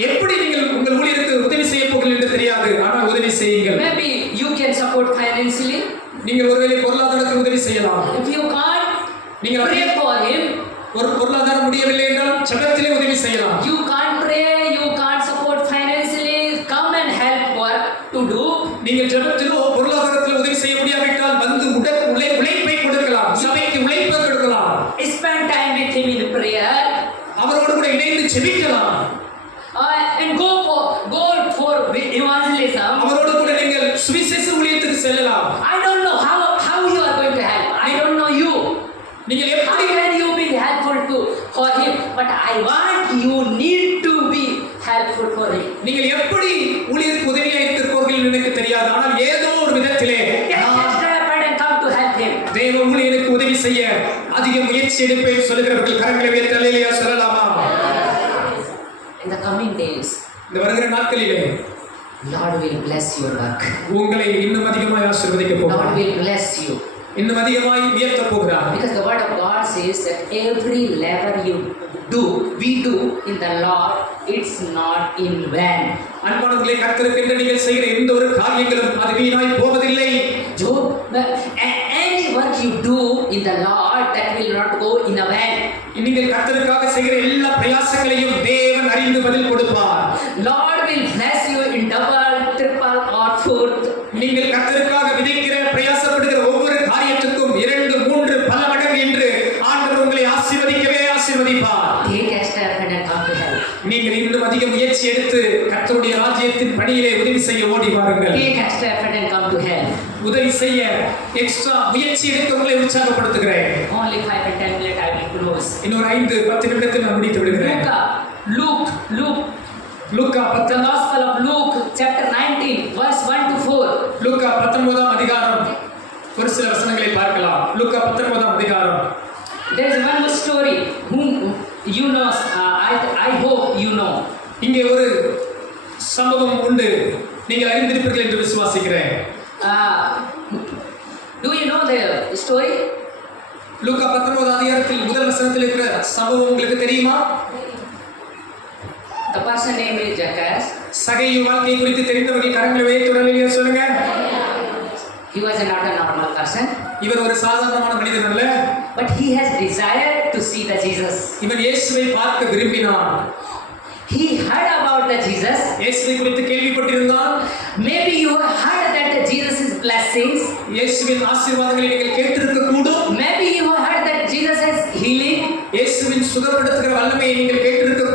எப்படி நீங்கள் உங்கள் ஊழியருக்கு உதவி செய்ய போகிறீர்கள் என்று தெரியாது, ஆனால் உதவி செய்யுங்கள். Maybe you can support financially. நீங்கள் ஒருவேளை பொருளாதாரத்தில் உதவி செய்யலாம். If you can't, நீங்கள் pray for him. ஒரு பொருளாதாரம் முடியவில்லை என்றால் ஜெபத்திலே உதவி செய்யலாம். You can't pray, you can't support financially, come and help work to do. நீங்கள் ஜெபத்திலோ பொருளாதாரத்தில் உதவி செய்ய முடியாவிட்டால் வந்து உழைப்பை கொடுக்கலாம், சபைக்கு உழைப்பை கொடுக்கலாம். Spend time with him in prayer. அவரோடு கூட இணைந்து ஜெபிக்கலாம். And go for evangelism. அவரோடு கூட நீங்கள் சுவிசேஷ ஊழியத்துக்கு செல்லலாம். I don't know how you are going to help. I don't know you. நீங்கள் How எப்படி can you be helpful for him? But I want you need to be helpful for him. நீங்கள் எப்படி ஊழியருக்கு உதவியா இருக்கிறீர்கள் என்று எனக்கு தெரியாது, ஆனால் ஏதோ ஒரு விதத்திலே Come to help him. தேவ ஊழியருக்கு உதவி செய்ய அதிக முயற்சி எடுப்பேன் சொல்லுகிறவர்கள் கரங்களை உயர்த்தி அல்லேலூயா சொல்லலாமா? In the coming days, இந்த வருகிற நாட்களிலே Lord will bless your work. உங்களை இன்னும் அதிகமாய் ஆசீர்வதிக்க Lord போகிறார். will bless you. இன்னும் அதிகமாய் உயர்த்த போகிறார். Because the word of God says that every labor we do in the Lord, it's not in vain. அன்பானவர்களே, கர்த்தருக்கென்று நீங்கள் செய்கிற எந்த ஒரு காரியங்களும் அது வீணாய் போவதில்லை. Any work you do in the Lord, that will not go in a vain. நீங்கள் கர்த்தருக்காக செய்கிற எல்லா பிரயாசங்களையும் தேவன் அறிந்து பதில் கொடுப்பார். Lord will bless you in double, triple or fourth. நீங்கள் கர்த்தருக்காக விதைக்கிற பிரயாசப்படுகிற ஒவ்வொரு காரியத்துக்கும் 2, 3 பல மடங்கு என்று ஆண்டவர் உங்களை ஆசீர்வதிக்கவே ஆசீர்வதிப்பார். Take extra effort and come to help. நீங்கள் இன்னும் அதிக முயற்சி எடுத்து கர்த்தருடைய ராஜ்யத்தின் பணியிலே உதவி செய்ய ஓடி வாருங்கள். Take extra effort and come to help. உதவி செய்ய எக்ஸ்ட்ரா முயற்சி எடுக்க உங்களை உற்சாகப்படுத்துகிறேன். Only 5 and 10 minutes I will close. இன்னொரு 5-10 நிமிடத்தில் நான் முடித்து விடுகிறேன். Luke, the Gospel of Luke, chapter 19, verse 1 to 4. லூக்கா 19ஆம் அதிகாரம் ஒரு சில வசனங்களை பார்க்கலாம். லூக்கா 19ஆம் அதிகாரம். There is one more story whom you know, I hope you know. இங்கே ஒரு சம்பவம் உண்டு, நீங்கள் அறிந்திருப்பீர்கள் என்று விசுவாசிக்கிறேன். Do you know the story? லூக்கா 19ஆம் அதிகாரத்தில் முதல் வசனத்தில் இருக்கிற சம்பவம் உங்களுக்கு தெரியுமா? The person name is Zacchaeus. சகையு வாழ்க்கை குறித்து தெரிந்தவர்கள் கரங்களை உயர்த்தி அல்லேலூயா சொல்லுங்க. He was not a normal person. இவர் ஒரு சாதாரணமான மனிதன் அல்ல. But he has desired to see the Jesus. இவர் இயேசுவை பார்க்க விரும்பினார். He heard about the Jesus. இயேசுவை குறித்து கேள்விப்பட்டிருந்தான். Maybe you have heard that Jesus' blessings. இயேசுவின் ஆசீர்வாதங்களை நீங்கள் கேட்டிருக்க கூடும். Maybe you have heard that Jesus has healing. இயேசுவின் சுகப்படுத்துகிற வல்லமையை நீங்கள் கேட்டிருக்க கூடும்.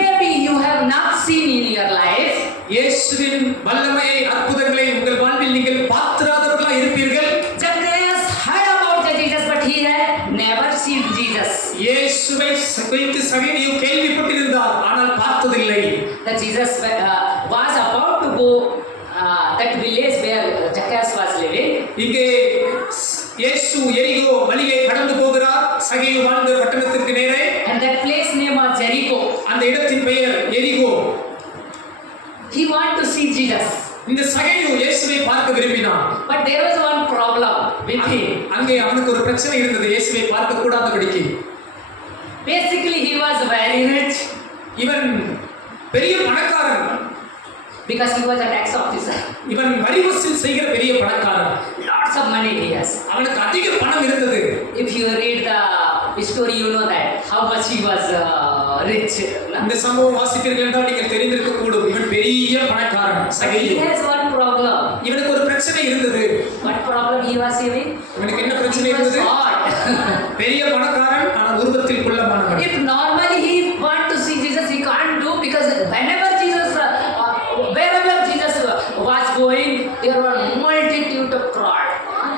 Maybe you have not seen in your life. இயேசுவின் வல்லமையை அற்புதங்களை உங்கள் வாழ்வில் நீங்கள் பார்த்திராதவர்களாக இருப்பீர்கள். Zacchaeus heard about the Jesus, but he had never seen Jesus. இயேசுவை குறித்து சகையு கேள்விப்பட்டிருந்தார், ஆனால் பார்த்ததில்லை. The Jesus was about to that village where Zacchaeus was living. இங்கே இயேசு எரிகோ வழியை கடந்து போகிறார் சகேயு வாழ்ந்த பட்டணத்திற்கு நேரே. And that place name was Jericho. அந்த இடத்தின் பெயர் எரிகோ. He want to see Jesus. இந்த சகேயு இயேசுவை பார்க்க விரும்பினான். But there was one problem with him. அங்கே அவனுக்கு ஒரு பிரச்சனை இருந்தது இயேசுவை பார்க்க கூடாதபடிக்கு. Basically he was very rich. இவன் பெரிய பணக்காரன். Because he was a tax officer. இவன் வரி வசூல் செய்கிற பெரிய பணக்காரன். Lots of money he has. அவனுக்கு அதிக பணம் இருந்தது. If you read the story, you know that how much he was rich. இந்த சம்பவம் வாசித்தீர்கள் என்றால் நீங்கள் தெரிந்திருக்க கூடும். இவன் பெரிய பணக்காரன் He சகேயு. has one problem. இவனுக்கு ஒரு பிரச்சனை இருந்தது. What problem he was having? இவனுக்கு என்ன பிரச்சனை He was இருந்தது? short. பெரிய பணக்காரன் ஆனால் உருவத்தில் குள்ளமானவன். If normally he want to see Jesus, he can't do because whenever Jesus, wherever Jesus was going, there were multitude of crowd.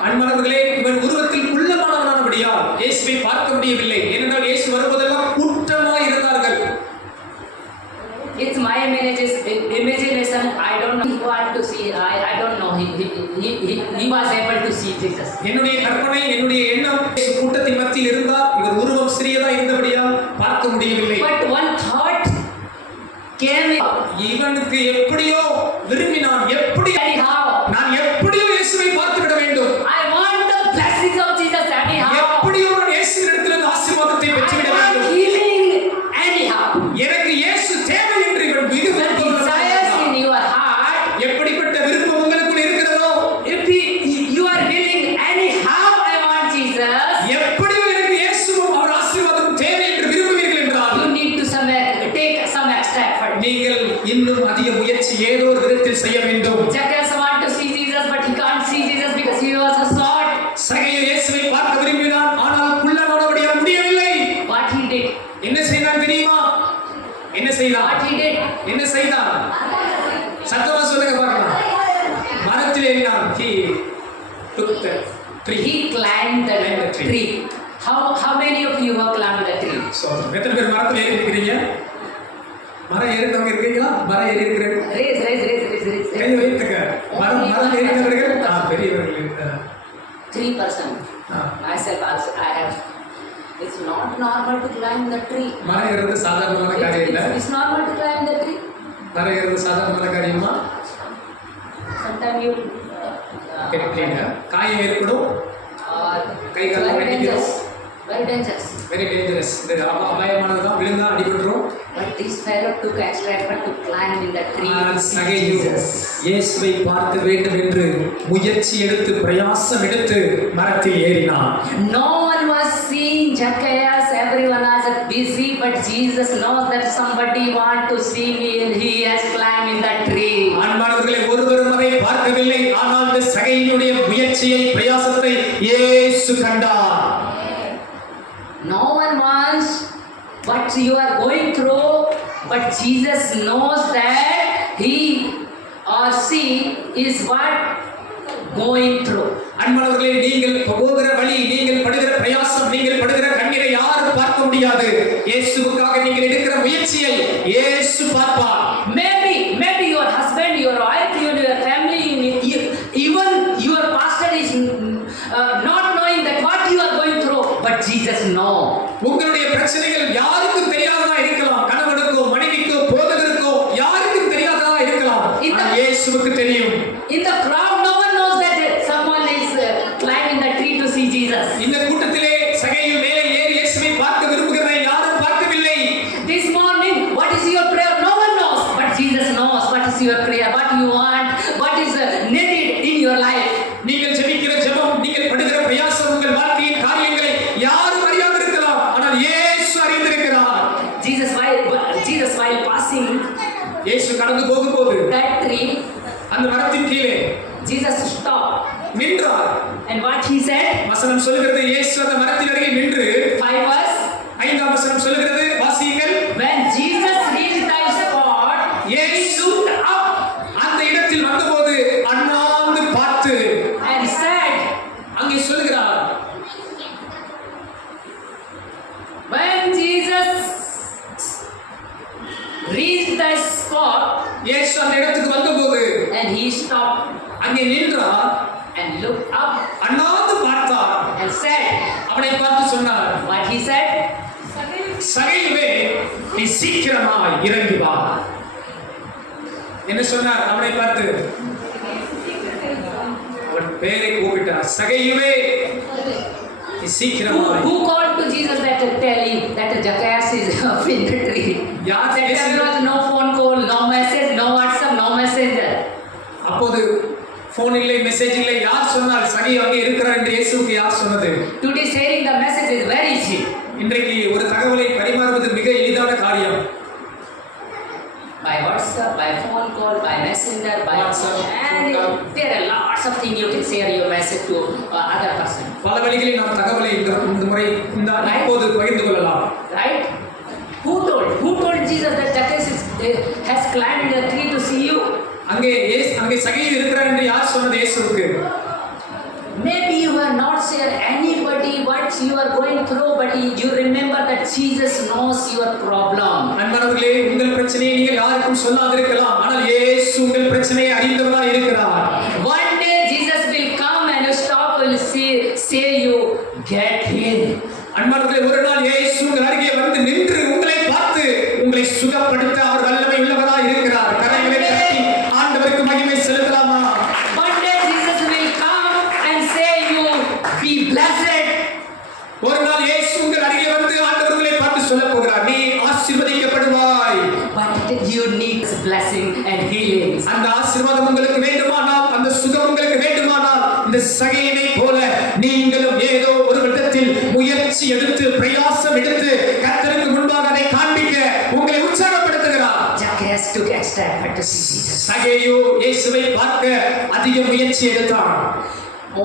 அன்பானவர்களே இவன் உருவத்தில் குள்ளமானவனானபடியால் இயேசுவை பார்க்க முடியவில்லை. ஏனென்றால் இயேசு வருவதெல்லாம் கூட்டமாய் இருந்தார்கள். It's my imagination. I don't know. He want to see. I don't know. He was able to see Jesus. என்னுடைய கற்பனை என்னுடைய எண்ணம் இயேசு கூட்டத்தின் மத்தியில் இருந்தார். இவர் உருவம் சிறியதா இருந்தபடியால் பார்க்க முடியவில்லை. But one thought came in. இவனுக்கு எப்படியோ விரும்பினான். எப்படி Anyhow, நான் எப்படியோ இயேசுவை பார்த்து விட வேண்டும். I want the blessings of Jesus anyhow. எப்படியோ நான் இயேசுவிடத்திலிருந்து ஆசீர்வாதத்தை பெற்றுவிட I want வேண்டும். healing anyhow. எனக்கு இயேசு தேவை என்று இவன் மிக The desires in your heart. எப்படிப்பட்ட விருப்பம் உங்களுக்குள் இருக்கிறதோ If you are willing anyhow, I want Jesus. எப்படியோ எனக்கு இயேசுவும் அவர் ஆசீர்வாதம் தேவை என்று விரும்புவீர்கள் என்றால் You need to take some extra effort. நீங்கள் இன்னும் அதிக முயற்சி ஏதோ ஒரு விதத்தில் செய்ய வேண்டும். Zacchaeus want to see Jesus, but he can't see Jesus because he was a short. சகேயு இயேசுவை பார்க்க விரும்பினான் ஆனால் குள்ளமானபடியால் முடியவில்லை. What he did? என்ன செய்தான் தெரியுமா? என்ன செய்தான்? What he did? என்ன செய்தான்? சத்தமா சொல்லுங்க பார்க்கலாம். மரத்தில் ஏறினான். He took the tree. He climbed the Climbed the tree. tree. How many of you have climbed the tree? So, எத்தனை பேர் மரத்தில் ஏறி இருக்கிறீங்க? மரம் ஏறினவங்க இருக்கீங்களா? மரம் ஏறி இருக்கிறீங்க? Raise. கை வைத்துக்க. மரம் ஏறினவர்கள் பெரியவர்கள். 3%. ஆ. Myself also, I have. It's not normal to climb the tree. மரம் ஏறுறது சாதாரணமான காரியம் இல்ல. It's normal to climb the tree. மரம் ஏறுறது சாதாரணமான காரியமா? Sometimes you கேட்கலீங்க. காயம் ஏற்படும். கை கால் very வெட்டிக்கிறோம். dangerous. Very dangerous. இது அபாயமானதுதான். விழுந்தா அடிபட்டுரும். But this fellow took extra effort to climb in the tree. ஆனால் to see சகேயு Jesus. இயேசுவை பார்க்க வேண்டும் என்று முயற்சி எடுத்து பிரயாசம் எடுத்து மரத்தில் ஏறினான். No one was seeing Zacchaeus. Everyone was busy, but Jesus knows that somebody want to see me, and he has climbed in that tree. அன்பானவர்களே ஒருவரும் அதை பார்க்கவில்லை. ஆனால் இந்த சகேயுடைய முயற்சியை பிரயாசத்தை இயேசு கண்டார். No one wants what you are going through, but Jesus knows that he or she is what going through. அன்பானவர்களே நீங்கள் போகிற வழி, நீங்கள் படுகிற பிரயாசம், நீங்கள் படுகிற கண்ணீரை யாரும் பார்க்க முடியாது. இயேசுவுக்காக நீங்கள் எடுக்கிற முயற்சியை இயேசு பார்ப்பார். Maybe your husband, your wife, your family, even your pastor is not knowing that what you are going through, but Jesus know. உங்களுடைய பிரச்சனைகள் யாருக்கும் தெரியாததா இருக்கலாம். கணவனுக்கோ மனைவிக்கோ போதகருக்கோ யாருக்கும் தெரியாததா இருக்கலாம். ஆனால் இயேசுவுக்கு தெரியும். In the crowd, no one knows that someone is climbing the tree to see Jesus. இந்த கூட்டத்திலே சகேயு மேலே ஏறி இயேசுவை பார்க்க விரும்புகிறதை யாரும் பார்க்கவில்லை. This morning, what is your prayer? No one knows, but Jesus knows what is your prayer, what you want, what is needed in your life. நீங்கள் ஜெபிக்கிற ஜெபம், நீங்கள் படுகிற பிரயாசம், உங்கள் வாழ்க்கையின் காரியங்களை யாரும் அறியாமல் இருக்கலாம். ஆனால் இயேசு அறிந்திருக்கிறார். Jesus while passing இயேசு கடந்து போகும்போது that tree, அந்த மரத்தின் கீழே Jesus stopped. நின்றார். And what he said? வசனம் சொல்கிறது இயேசு அந்த மரத்தின் அருகே நின்று 5 verse. 5ஆம் வசனம் சொல்கிறது வாசியுங்கள். When Jesus reached that spot, இயேசு அந்த இடத்தில் வந்தபோது அண்ணாந்து பார்த்து and said, அங்கே சொல்கிறார். when Jesus reached that spot, இயேசு அந்த இடத்துக்கு வந்தபோது அங்கே நின்றார் and looked up அண்ணாந்து பார்த்தார் and said, அவனை பார்த்து சொன்னார், what he said? சகையுவே நீ சீக்கிரமாய் இறங்கி வா. என்ன சொன்னார் அவனை பார்த்து? அவன் பேரை கூப்பிட்டார், சகையுவே நீ சீக்கிரமாய். Who called to Jesus that telling that Zacchaeus is offended? யார் There was no phone call, no message, no WhatsApp, no messenger. அப்போது போன் இல்லை, மெசேஜ் இல்லை. யார் சொன்னார் சகை அங்கே இருக்கிறார் என்று இயேசுவுக்கு யார் சொன்னது? Today sharing the message is very easy. இன்றைக்கு ஒரு தகவலை பரிமாறுவது மிக எளிதான காரியம். By WhatsApp, by phone call, by messenger, by WhatsApp, and phone call. there are lots of things you can share your message to other person. பல வழிகளில் நாம் தகவலை இந்த முறை இப்போது பகிர்ந்து கொள்ளலாம். Right? Who told Jesus that Zacchaeus has climbed the tree to see you? அங்கே சகையில் இருக்கிறார் என்று யார் சொன்னது இயேசுவுக்கு? Maybe you have not shared anybody what you are going through, but you remember that Jesus knows your problem. அன்பானவர்களே, உங்கள் பிரச்சனையை நீங்கள் யாருக்கும் சொல்லாதிருக்கலாம், ஆனால் இயேசு உங்கள் பிரச்சனையை அறிந்தவராய் இருக்கிறார். One day Jesus will come and stop and say you get healed. அன்பானவர்களே, ஒரு நாள் இயேசு உங்கள் அருகே வந்து நின்று உங்களை பார்த்து உங்களை சுகப்படுத்த அவர் வல்லமை உள்ளவராய் இருக்கிறார். கரங்களை தட்டி ஆண்டவருக்கு மகிமை செலுத்தலாமா? One day Jesus will come and say you be blessed. ஒரு நாள் இயேசு உங்கள் அருகே வந்து ஆண்டவர்களை பார்த்து சொல்லப் போகிறார், நீ ஆசீர்வதிக்கப்படுவாய். But you need blessing and healing. அந்த ஆசீர்வாதம் உங்களுக்கு வேண்டுமானால், அந்த சுகம் உங்களுக்கு வேண்டுமானால், இந்த சகையினை போல நீங்களும் ஏதோ ஒரு விதத்தில் முயற்சி எடுத்து பிரயாசம் எடுத்து கர்த்தருக்கு முன்பாக அதை காண்பிக்க உங்களை உற்சாகப்படுத்துகிறார். Zacchaeus took extra effort to see Jesus. சகையோ இயேசுவை பார்க்க அதிக முயற்சி எடுத்தான்.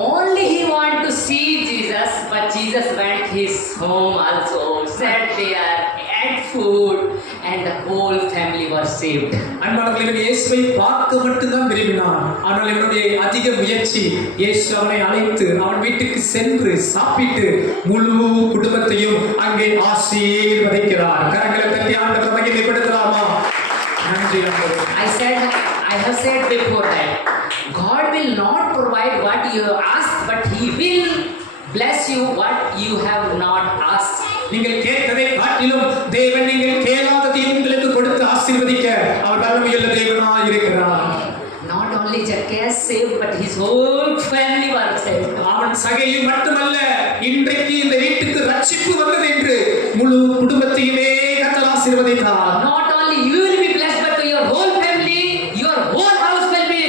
Only he want to see Jesus, but Jesus went his home also, sat there, ate food, and the whole family was saved. அன்பானவர்களே, இயேசுவை பார்க்க மட்டும்தான் விரும்பினான். ஆனால் இவனுடைய அதிக முயற்சி, இயேசு அவனை அழைத்து அவன் வீட்டுக்கு சென்று சாப்பிட்டு முழு குடும்பத்தையும் அங்கே ஆசீர்வதிக்கிறார். கரங்களை தட்டி ஆண்டவரை மகிமைப்படுத்தலாமா? நன்றி ஆண்டவரே. I have said before that God will not provide what you have asked, but He will bless you what you have not asked. நீங்கள் கேட்கதை காட்டிலும் தேவன் நீங்கள் கேளாததை உங்களுக்கு கொடுத்து ஆசீர்வதிக்க அவர் வல்லமையுள்ள தேவனாய் இருக்கிறார். Not only Zacchaeus saved, but his whole family was saved. அவன் சகையை மட்டுமல்ல, இன்றைக்கு இந்த வீட்டுக்கு ரட்சிப்பு வந்தது என்று முழு குடும்பத்தையுமே கர்த்தர் ஆசீர்வதித்தார். Not only you will be blessed, but your whole family, your whole house will be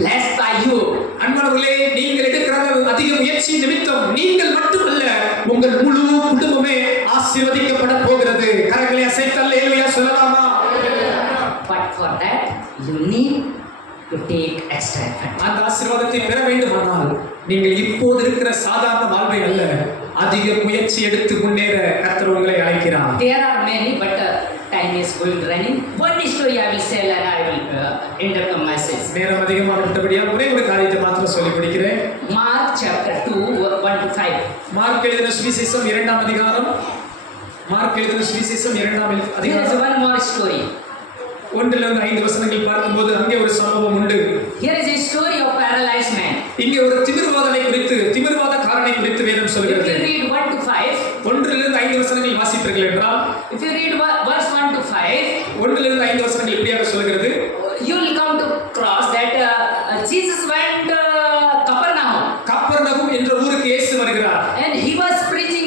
blessed by you. அன்பானவர்களே, நீங்கள் எடுக்கிற அதிக முயற்சி நிமித்தம் நீங்கள் மட்டுமல்ல, உங்கள் முழு குடும்பமே ஆசீர்வதிக்கப்பட போகிறது. கரங்களை அசைத்து அல்லேலூயா சொல்லலாமா? But for that you need to take extra effort. அந்த ஆசீர்வாதத்தை பெற வேண்டுமானால் நீங்கள் இப்போது இருக்கிற சாதாரண வாழ்வை அல்ல, அதிக முயற்சி எடுத்து முன்னேற கர்த்தர் உங்களை அழைக்கிறார். There are many, but time is going running. One story I will tell and I will end up the message. நேரம் அதிகமாக விட்டபடியால் ஒரே ஒரு காரியத்தை மாத்திரம் சொல்லி முடிக்கிறேன். Mark chapter 2, 1 to 5. மார்க் எழுதின சுவிசேஷம் 2ஆம் அதிகாரம். மார்க் எழுதின சுவிசேஷம் 2ஆம் Here is அதிகாரம் one more story. 1 5 வசனங்கள் பார்க்கும்போது அங்கே ஒரு சம்பவம் உண்டு. Here is a story of paralyzed man. இங்கே ஒரு திமிர்வாதக்காரனை குறித்து வேதம் If சொல்கிறது. you read 1 to 5, 1 5 வசனங்கள் வாசிப்பீர்கள் என்றால், if you read verse 1 to 5, 1 5 வசனங்கள் இப்படியாக சொல்கிறது. you will come to cross that Jesus went Capernaum. கப்பர்நகும் என்ற ஊருக்கு இயேசு வருகிறார். And he was preaching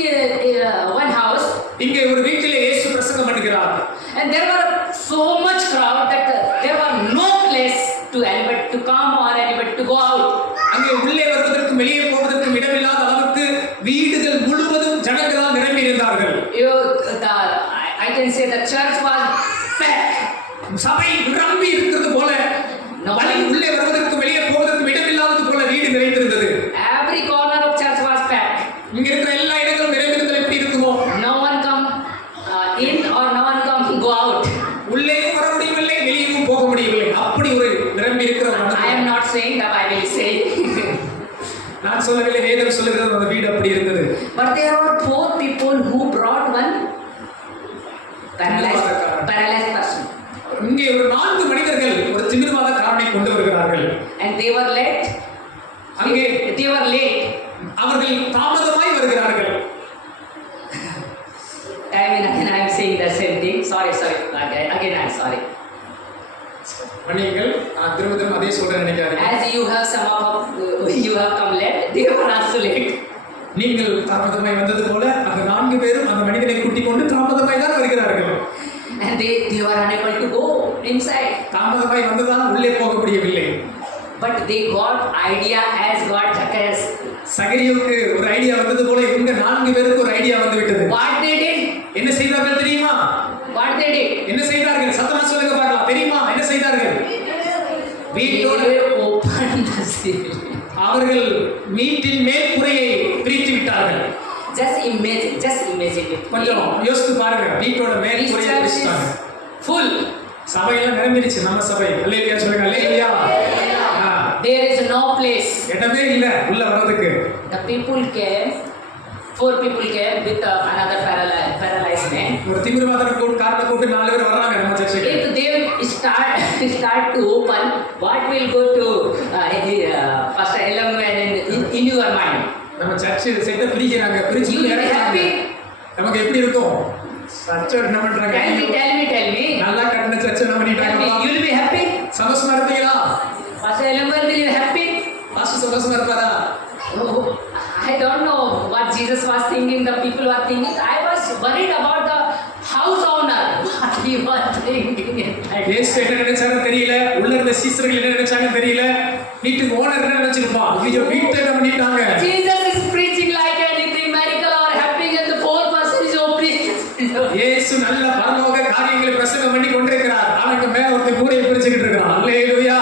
in one house. இங்கே ஒரு வீட்டிலே இயேசு பிரசங்கம் பண்ணுகிறார். And there were so much crowd that there was no place to anybody to come or anybody to go out. அங்கே உள்ளே வருவதற்கும் வெளியே போவதற்கும் இடமில்லாத அளவுக்கு வீடுகள் முழுவதும் ஜனங்களால் நிரம்பி இருந்தார்கள். I can say the church was packed. சபை நிரம்பி இருக்கிறது போல, உள்ளே வருவதற்கும் வெளியே போவதற்கும் இடமில்லாதது போல வீடு நிறைந்திருந்தது. Every corner of church was packed. இங்க இருக்கிற எல்லா இடங்களும் நிறைந்திருந்தால் எப்படி இருக்குமோ? No one come in or no one come go out. உள்ளேயும் வர முடியவில்லை, வெளியேயும் போக முடியவில்லை. அப்படி ஒரு நிரம்பி இருக்கிற I am not saying that, I will say. நான் சொல்லவில்லை, வேதம் சொல்லுகிறது அந்த வீடு அப்படி இருந்தது. But there are 4 people who brought one paralyzed person. இங்கே ஒரு 4 மனிதர்கள் ஒரு திமிர்வாதக்காரனை கொண்டு வருகிறார்கள். வருகிறார்கள். And they were late. அங்கே They were late. அவர்கள் தாமதமாய் வருகிறார்கள். I mean, again I am saying the same thing. Sorry. Again I am sorry. மன்னியுங்கள், நான் திரும்ப அதே சொல்றேன் நினைக்காதீங்க. As you have come late, they were also late. நீங்கள் தாமதமாய் வந்தது போல அந்த 4 பேரும் அந்த மனிதனை கூட்டிக் கொண்டு தாமதமாய் தான் வருகிறார்கள். And they were unable to go inside. தாமதமாய் வந்ததால் உள்ளே போக முடியவில்லை. But they got idea as God Zacchaeus. சகரியாவுக்கு ஒரு ஐடியா வந்தது போல இவங்க 4 பேருக்கு ஒரு ஐடியா வந்து விட்டது. What they did? என்ன செய்தார்கள் தெரியுமா? What they did? என்ன செய்தார்கள்? சத்தமா சொல்லுங்க பார்க்கலாம். தெரியுமா என்ன செய்தார்கள்? வீட்டோட opened the seal. அவர்கள் வீட்டின் மேற்கூரையை பிரித்து விட்டார்கள். Just imagine it. கொஞ்சம் யோசித்து பாருங்க. வீட்டோட மேற்கூரையை பிரிச்சாங்க. Full. சபையெல்லாம் நிரம்பிடுச்சு. நம்ம சபை. அல்லேலூயா சொல்லுங்க. அல்லேலூயா. There is no place. இடமே இல்ல உள்ள வரதுக்கு. The people came. 4 people came with another paralyzed man. ஒரு திமிர்வாதன காரண கூட்டி 4 பேர் வராங்க நம்ம சர்ச்சுக்கு. If they start to open, what will go to Pastor Elam in your mind? நம்ம சர்ச் செட்ட பிரிக்கிறாங்க. பிரிச்சு You will be happy. நமக்கு எப்படி இருக்கும்? சர்ச் என்ன பண்றாங்க? Tell me. நல்லா கட்டின சர்ச் என்ன பண்ணிட்டாங்க? You will be happy. சந்தோஷமா இருப்பீங்களா? Pastor Elam will be happy. Pastor சந்தோஷமா இருப்பாரா? Oh, I don't know what Jesus was thinking, the people were thinking. I was worried about the house owner. What he was thinking. இயேசு என்ன நினைச்சாரு தெரியல. உள்ள இருந்த சீசர்கள் என்ன நினைச்சாங்க தெரியல. வீட்டுக்கு ஓனர் என்ன நினைச்சிருப்பான்? ஐயோ வீட்டை என்ன பண்ணிட்டாங்க? Jesus is preaching like anything miracle or happening and the 4 person is preaching. இயேசு நல்ல பரலோக காரியங்களை பிரசங்கம் பண்ணி கொண்டிருக்கிறார். அவனுக்கு மேல ஒருத்தன் கூரையை பிரிச்சுக்கிட்டு இருக்கான். அல்லேலூயா.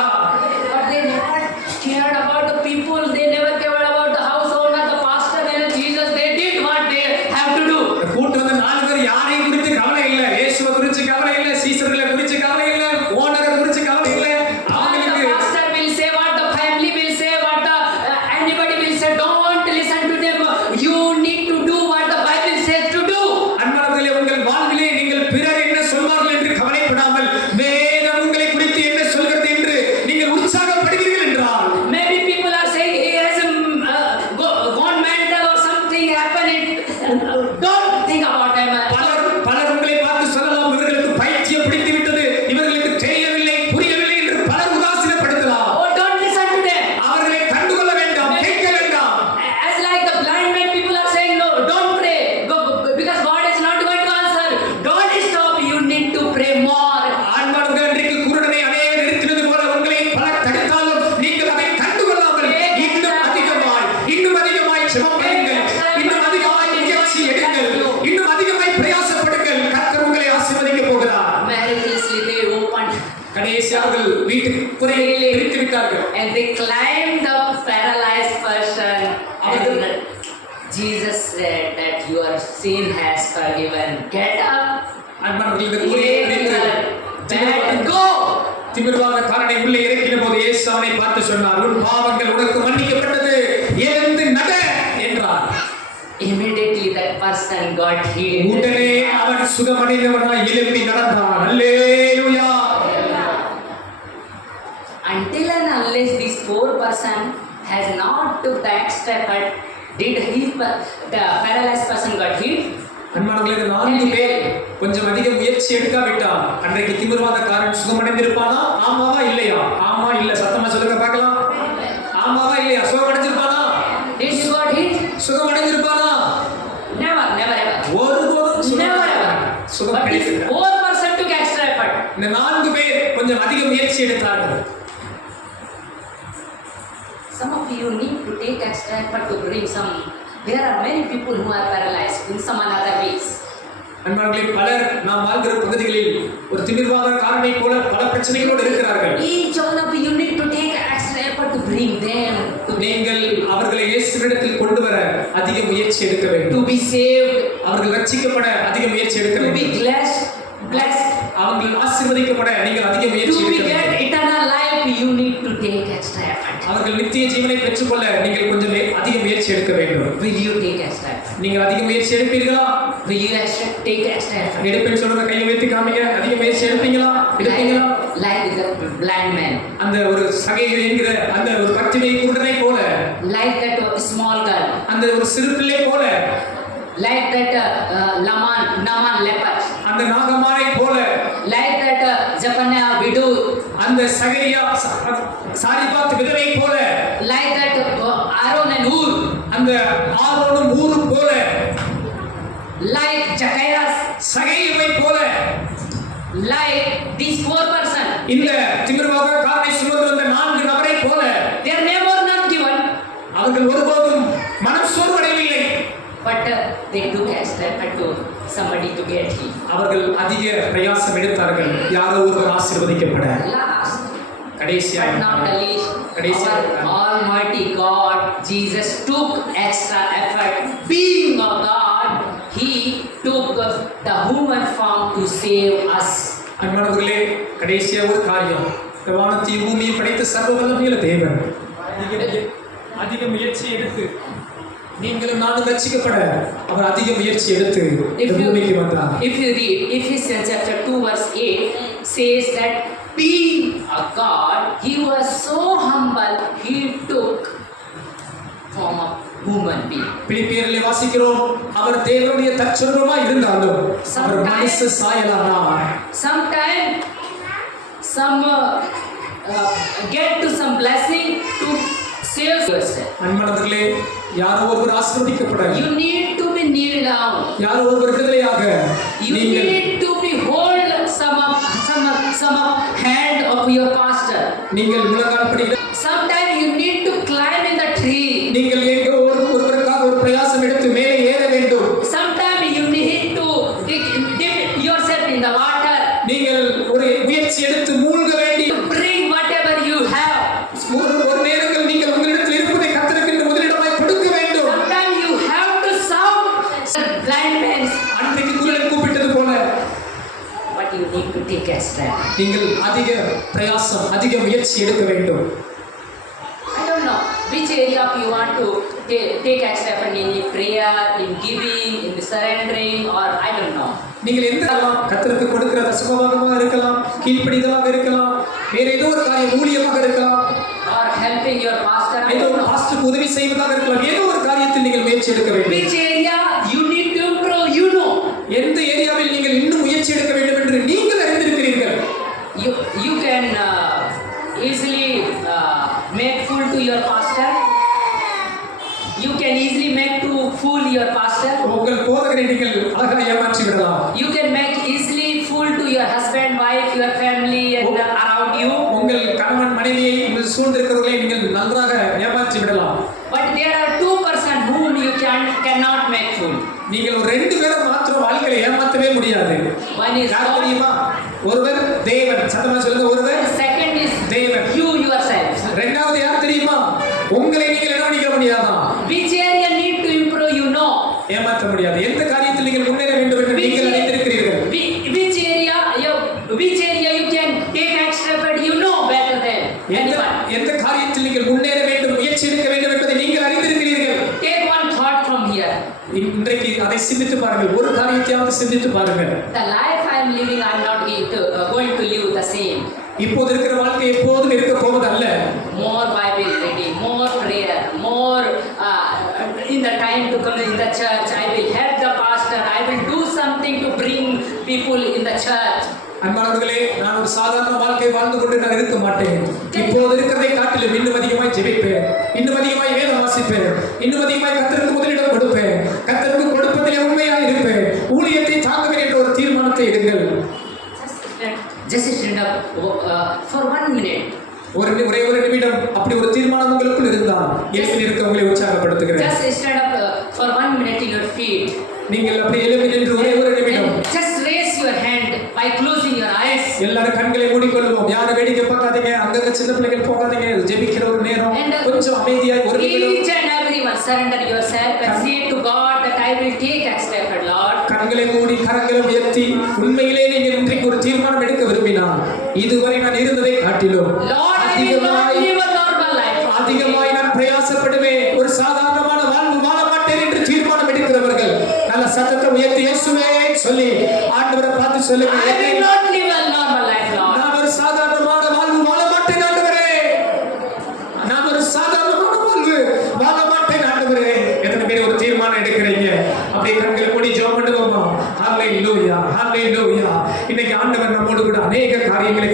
But they never cared about the people. They never cared about the house owner, the pastor, and Jesus. They did what they have to do. கூட்டு வந்த 4 பேர் யாரையும் குறித்து கவலை இல்ல. இயேசுவை குறித்து கவலை இல்ல. சீசர்களை குறித்து கவலை இல்ல. ஓனரை குறித்து கவலை இல்ல. What the pastor will say, what the family will say, what the anybody will say. Don't listen to them. You need to do what the Bible says to do. அன்பானவர்களே, உங்கள் வாழ்விலே நீங்கள் பிறர் என்ன சொல்வார்கள் என்று கவலைப்படாமல் வேதம் உங்களை குறித்து என்ன சொல்கிறது என்று நீங்கள் உற்சாகப்படுவீர்கள் என்றால், Maybe people are saying he has gone mental or something happened. Don't think about them. பலர் உங்களை பார்த்து சொல்லலாம், இவர்களுக்கு பைத்தியம் பிடித்து விட்டது, இவர்களுக்கு தெரியவில்லை, புரியவில்லை என்று பலர் உதாசீனப்படுத்தலாம். Oh, don't listen to them. அவர்களை கண்டுகொள்ள வேண்டாம், கேட்க வேண்டாம். As like the blind man, people are saying, no, don't pray because God is not going to answer. Don't stop. You need to pray more. ஆண்பாளர்கள் இன்றைக்கு குருடனை அநேகர் நிறுத்தினது போல உங்களை பலர் தடுத்தாலும் நீங்கள் அதை கண்டுகொள்ளாமல் இன்னும் அதிகமாய் ஜெபம் பண்ணுங்கள், இன்னும் அதிகமாய் முயற்சி எடுங்கள், இன்னும் அதிகமாய் பிரயாசப்படுங்கள். கர்த்தர் உங்களை ஆசீர்வதிக்க போகிறார். Miraculously, they opened கடைசியாக வீட்டுக்கு குறையை பிரித்து விட்டார்கள். and they climbed the paralyzed person. And Jesus said that your sin has forgiven. Get up. ஆண்பாளர்கள் இந்த குறையை பிரித்து Go. திமிர்வாத காரனை உள்ளே இறக்கின போது இயேசு அவனை பார்த்து சொன்னார், உன் பாவங்கள் உனக்கு மன்னிக்கப்பட்டது, எழுந்து நட என்றார். Immediately that person got healed. உடனே அவன் சுகமடைந்தவனாய் எழும்பி நடந்தான். அல்லேலூயா. Until and unless this 4 person has not took the extra cut, did the paralyzed person got healed? அன்பானவர்களே, இந்த 4 பேர் கொஞ்சம் அதிக முயற்சி எடுக்காவிட்டால் அன்றைக்கு திமிர்வாதக்காரன் சுகமடைந்திருப்பானா? ஆமாவா இல்லையா? ஆமா இல்ல. சத்தமா சொல்லுங்க பார்க்கலாம். ஆமாவா இல்லையா? சுகமடைஞ்சிருப்பானா? Did he got healed? சுகமடைஞ்சிருப்பானா? Never ever. ஒருபோதும் Never ever. சுகம் But this கிடைக்கல. 4 person took extra effort. இந்த 4 பேர் கொஞ்சம் அதிக முயற்சி எடுத்தார்கள். Some of you need to take extra effort to bring some. There are many people who are paralyzed in some other ways. அன்பார்களே, பலர் நாம் வாழ்கிற பகுதிகளில் ஒரு திமிர்வாத காரனை போல பல பிரச்சனைகளோடு இருக்கிறார்கள். Each one of you need to take extra effort to bring them நீங்கள் அவர்களை இயேசுவிடத்தில் கொண்டு வர அதிக முயற்சி எடுக்க வேண்டும். to be saved, அவர்கள் ரட்சிக்கப்பட அதிக முயற்சி எடுக்க to be வேண்டும். blessed, அவர்கள் ஆசீர்வதிக்கப்பட நீங்கள் அதிக முயற்சி to be எடுக்க get வேண்டும். eternal life. you need to take extra effort. அவர்கள் நித்திய ஜீவனை பெற்றுக்கொள்ள நீங்கள் கொஞ்சம் அதிக முயற்சி எடுக்க வேண்டும். Will you take extra effort? நீங்கள் அதிக முயற்சி எடுப்பீர்களா? Will you take extra effort? எடுப்பேன்னு சொல்றத கையை வைத்து காமிங்க. அதிக முயற்சி எடுப்பீங்களா? எடுப்பீங்களா? Like the blind man. அந்த ஒரு சகையை என்கிற அந்த ஒரு பத்திமை குருடனை போல, Like that small girl. அந்த ஒரு சிறு பிள்ளை போல, Like that Naaman leper. அந்த நாகமானை போல, Like that Zephaniah widow. அந்த சகரியா சாரிபாத் விதவை போல, Like that Aaron and Ur. அந்த ஆரோனும் ஊரும் போல, Like Zacchaeus. சகையை போல, Like these 4 person. இந்த திமிர்வாக காரை சுமந்து வந்த 4 நபரை போல, Their name was not given. அவர்கள் ஒருபோதும் மனம் சோர்வடையவில்லை. But they took extra effort to somebody to get healed. அவர்கள் அதிக பிரயாசம் எடுத்தார்கள், யாரோ ஒருவர் ஆசீர்வதிக்கப்பட. Last, கடைசியாக but not the least, our Almighty God, Jesus took extra effort. Being a God, He took the human form to save us. அன்பானவர்களே, கடைசியா ஒரு காரியம், இந்த வானத்தையும் பூமியை படைத்த சர்வ வல்லமையுள்ள தேவன் அதிக முயற்சி எடுத்து நீங்களும் நானும் ரட்சிக்கப்பட அவர் அதிக முயற்சி எடுத்து இந்த பூமிக்கு வந்தார். If you read Ephesians chapter 2 verse 8 says that being a God, He was so humble, He took form of human being. பிலிப்பியரிலே வாசிக்கிறோம், அவர் தேவனுடைய தற்சொரூபமாய் இருந்தாலும் அவர் மனுஷ சாயலானார். Sometimes some get to some blessing to save yourself. அன்பானவர்களே, யாரோ ஒருவர் ஆசீர்வதிக்கப்பட, You need to be kneel down. யாரோ ஒருவர் விடுதலையாக, You நீங்கள் need to be hold some hand of your pastor. நீங்கள் முழங்கால் படிக்கிற, Sometimes you need to climb in the tree. நீங்கள் எங்கோ ஒருவருக்காக ஒரு பிரயாசம் எடுத்து மேலே ஏற வேண்டும். Sometimes you need to dip yourself in the water. நீங்கள் ஒரு முயற்சி எடுத்து மூழ்க வேண்டி, Bring whatever you have. ஒரு நேரத்தில் நீங்கள் உங்களிடத்தில் இருப்பதை கர்த்தருக்கு முதலிடமாய் கொடுக்க வேண்டும். Sometimes you have to sound blind men. அன்றைக்கு குருடன் கூப்பிட்டது போல, But you need to take a step. நீங்கள் அதிக பிரயாசம் அதிக முயற்சி எடுக்க வேண்டும். I don't know which area you want to take a step in prayer, in giving, in surrendering, or I don't know. நீங்கள் எந்த கர்த்தருக்கு கொடுக்கிற தசமபாகமாக இருக்கலாம், கீழ்ப்படிதலாக இருக்கலாம், வேற ஏதோ ஒரு காரியம் ஊழியமாக இருக்கலாம், Or helping your pastor. ஏதோ ஒரு பாஸ்டருக்கு உதவி செய்வதாக இருக்கலாம், ஏதோ ஒரு காரியத்தில் நீங்கள் முயற்சி எடுக்க வேண்டும். Which area you need to improve, you know. எந்த ஏரியாவில் நீங்கள் இன்னும் முயற்சி எடுக்க வேண்டும் என்று நீங்கள் அறிந்திருக்கிறீர்கள். You can easily make fool to your pastor. You can easily make to fool your pastor. உங்கள் போதகரை நீங்கள் அழகாக ஏமாற்றி விடலாம். You can make easily fool to your husband, wife, your family and around you. உங்கள் கணவன் மனைவியை உங்கள் சூழ்ந்திருக்கிறவர்களை நீங்கள் நன்றாக ஏமாற்றி விடலாம். But there are 2 person whom you cannot make fool. நீங்கள் ஒரு 2 பேரை மாத்திரம் வாழ்க்கையை ஏமாற்றவே முடியாது. One is யார் God. தெரியுமா? ஒருவர் தேவன். சத்தமா சொல்லுங்க, ஒருவர் Second is தேவன். you yourself. இரண்டாவது யார் தெரியுமா? உங்களை நீங்கள் என்ன பண்ணிக்க முடியாதா? Which area need to improve, you know. ஏமாற்ற முடியாது. எந்த காரியத்தில் நீங்கள் முன்னேற வேண்டும் என்று நீங்கள் அறிந்திருக்கிறீர்கள். Which area you can take extra effort, you know better than anyone. எந்த காரியத்தில் நீங்கள் முன்னேற வேண்டும், முயற்சி எடுக்க வேண்டும் என்பதை நீங்கள் அறிந்திருக்கிறீர்கள். Take one thought from here. இன்றைக்கு அதை சிந்தித்து பாருங்கள். ஒரு காரியத்தையாவது சிந்தித்து பாருங்கள். The life I am living, I am not going to live the same. இப்போது இருக்கிற வாழ்க்கை எப்போதும் இருக்க போவது அல்ல. More Bible reading, more prayer, more in the time to come in the church. I will help the pastor. I will do something to bring people in the church. அன்பானவர்களே, நான் ஒரு சாதாரண வாழ்க்கை வாழ்ந்து கொண்டு நான் இருக்க மாட்டேன். இப்போது இருக்கிறதை காட்டிலும் இன்னும் அதிகமாய் ஜெபிப்பேன், இன்னும் அதிகமாய் வேதம் வாசிப்பேன், இன்னும் அதிகமாய் கர்த்தருக்கு முதலிடம் கொடுப்பேன், கர்த்தருக்கு கொடுப்பதிலே உண்மையாய் இருப்பேன், ஊழியத்தை தாங்குவேன் என்ற ஒரு தீர்மானத்தை எடுங்கள். Just stand up for 1 minute. ஒரே ஒரு நிமிடம் அப்படி ஒரு தீர்மானம் உங்களுக்குள் இருந்தால் இயேசு இருக்க உங்களை உற்சாகப்படுத்துகிறேன். Just stand up for 1 minute in your feet. நீங்கள் அப்படி எழும்பி நின்று ஒரே ஒரு நிமிடம் Just raise your hand by closing your eyes. எல்லாரும் கண்களை மூடிக்கொள்வோம். யாரும் வேடிக்கை பார்க்காதீங்க, அங்கங்க சின்ன பிள்ளைகள் போகாதீங்க. ஜெபிக்கிற ஒரு நேரம் கொஞ்சம் அமைதியாய் ஒரு நிமிடம் Each and everyone surrender yourself and say to God that I will take a step, Lord. கண்களை மூடி கரங்களை உயர்த்தி உண்மையிலே நீங்கள் இன்றைக்கு ஒரு தீர்மானம் எடுக்க விரும்பினால் இதுவரை நான் இருந்ததை காட்டிலும் Lord, will not live a normal life. அதிகமாய் நான் பிரயாசப்படுவேன், ஒரு சாதாரணமான வாழ்வு வாழ மாட்டேன் என்று தீர்மானம் எடுக்கிறவர்கள் நல்ல சத்தத்தை உயர்த்தி இயேசுவே சொல்லி ஆண்டவரை பார்த்து சொல்லுங்க, I will not live a normal life, Lord. நான் ஒரு சாதாரணமான வாழ்வு வாழ மாட்டேன் ஆண்டவரே, நான் ஒரு சாதாரணமான வாழ்வு வாழ மாட்டேன் ஆண்டவரே. எத்தனை பேர் ஒரு தீர்மானம் எடுக்கிறீங்க? அப்படியே கண்களை மூடி ஜெபம் பண்ணுவோமா? ஹalleluya, ஹalleluya. இன்னைக்கு ஆண்டவர் நம்மோடு கூட அநேக காரியங்களை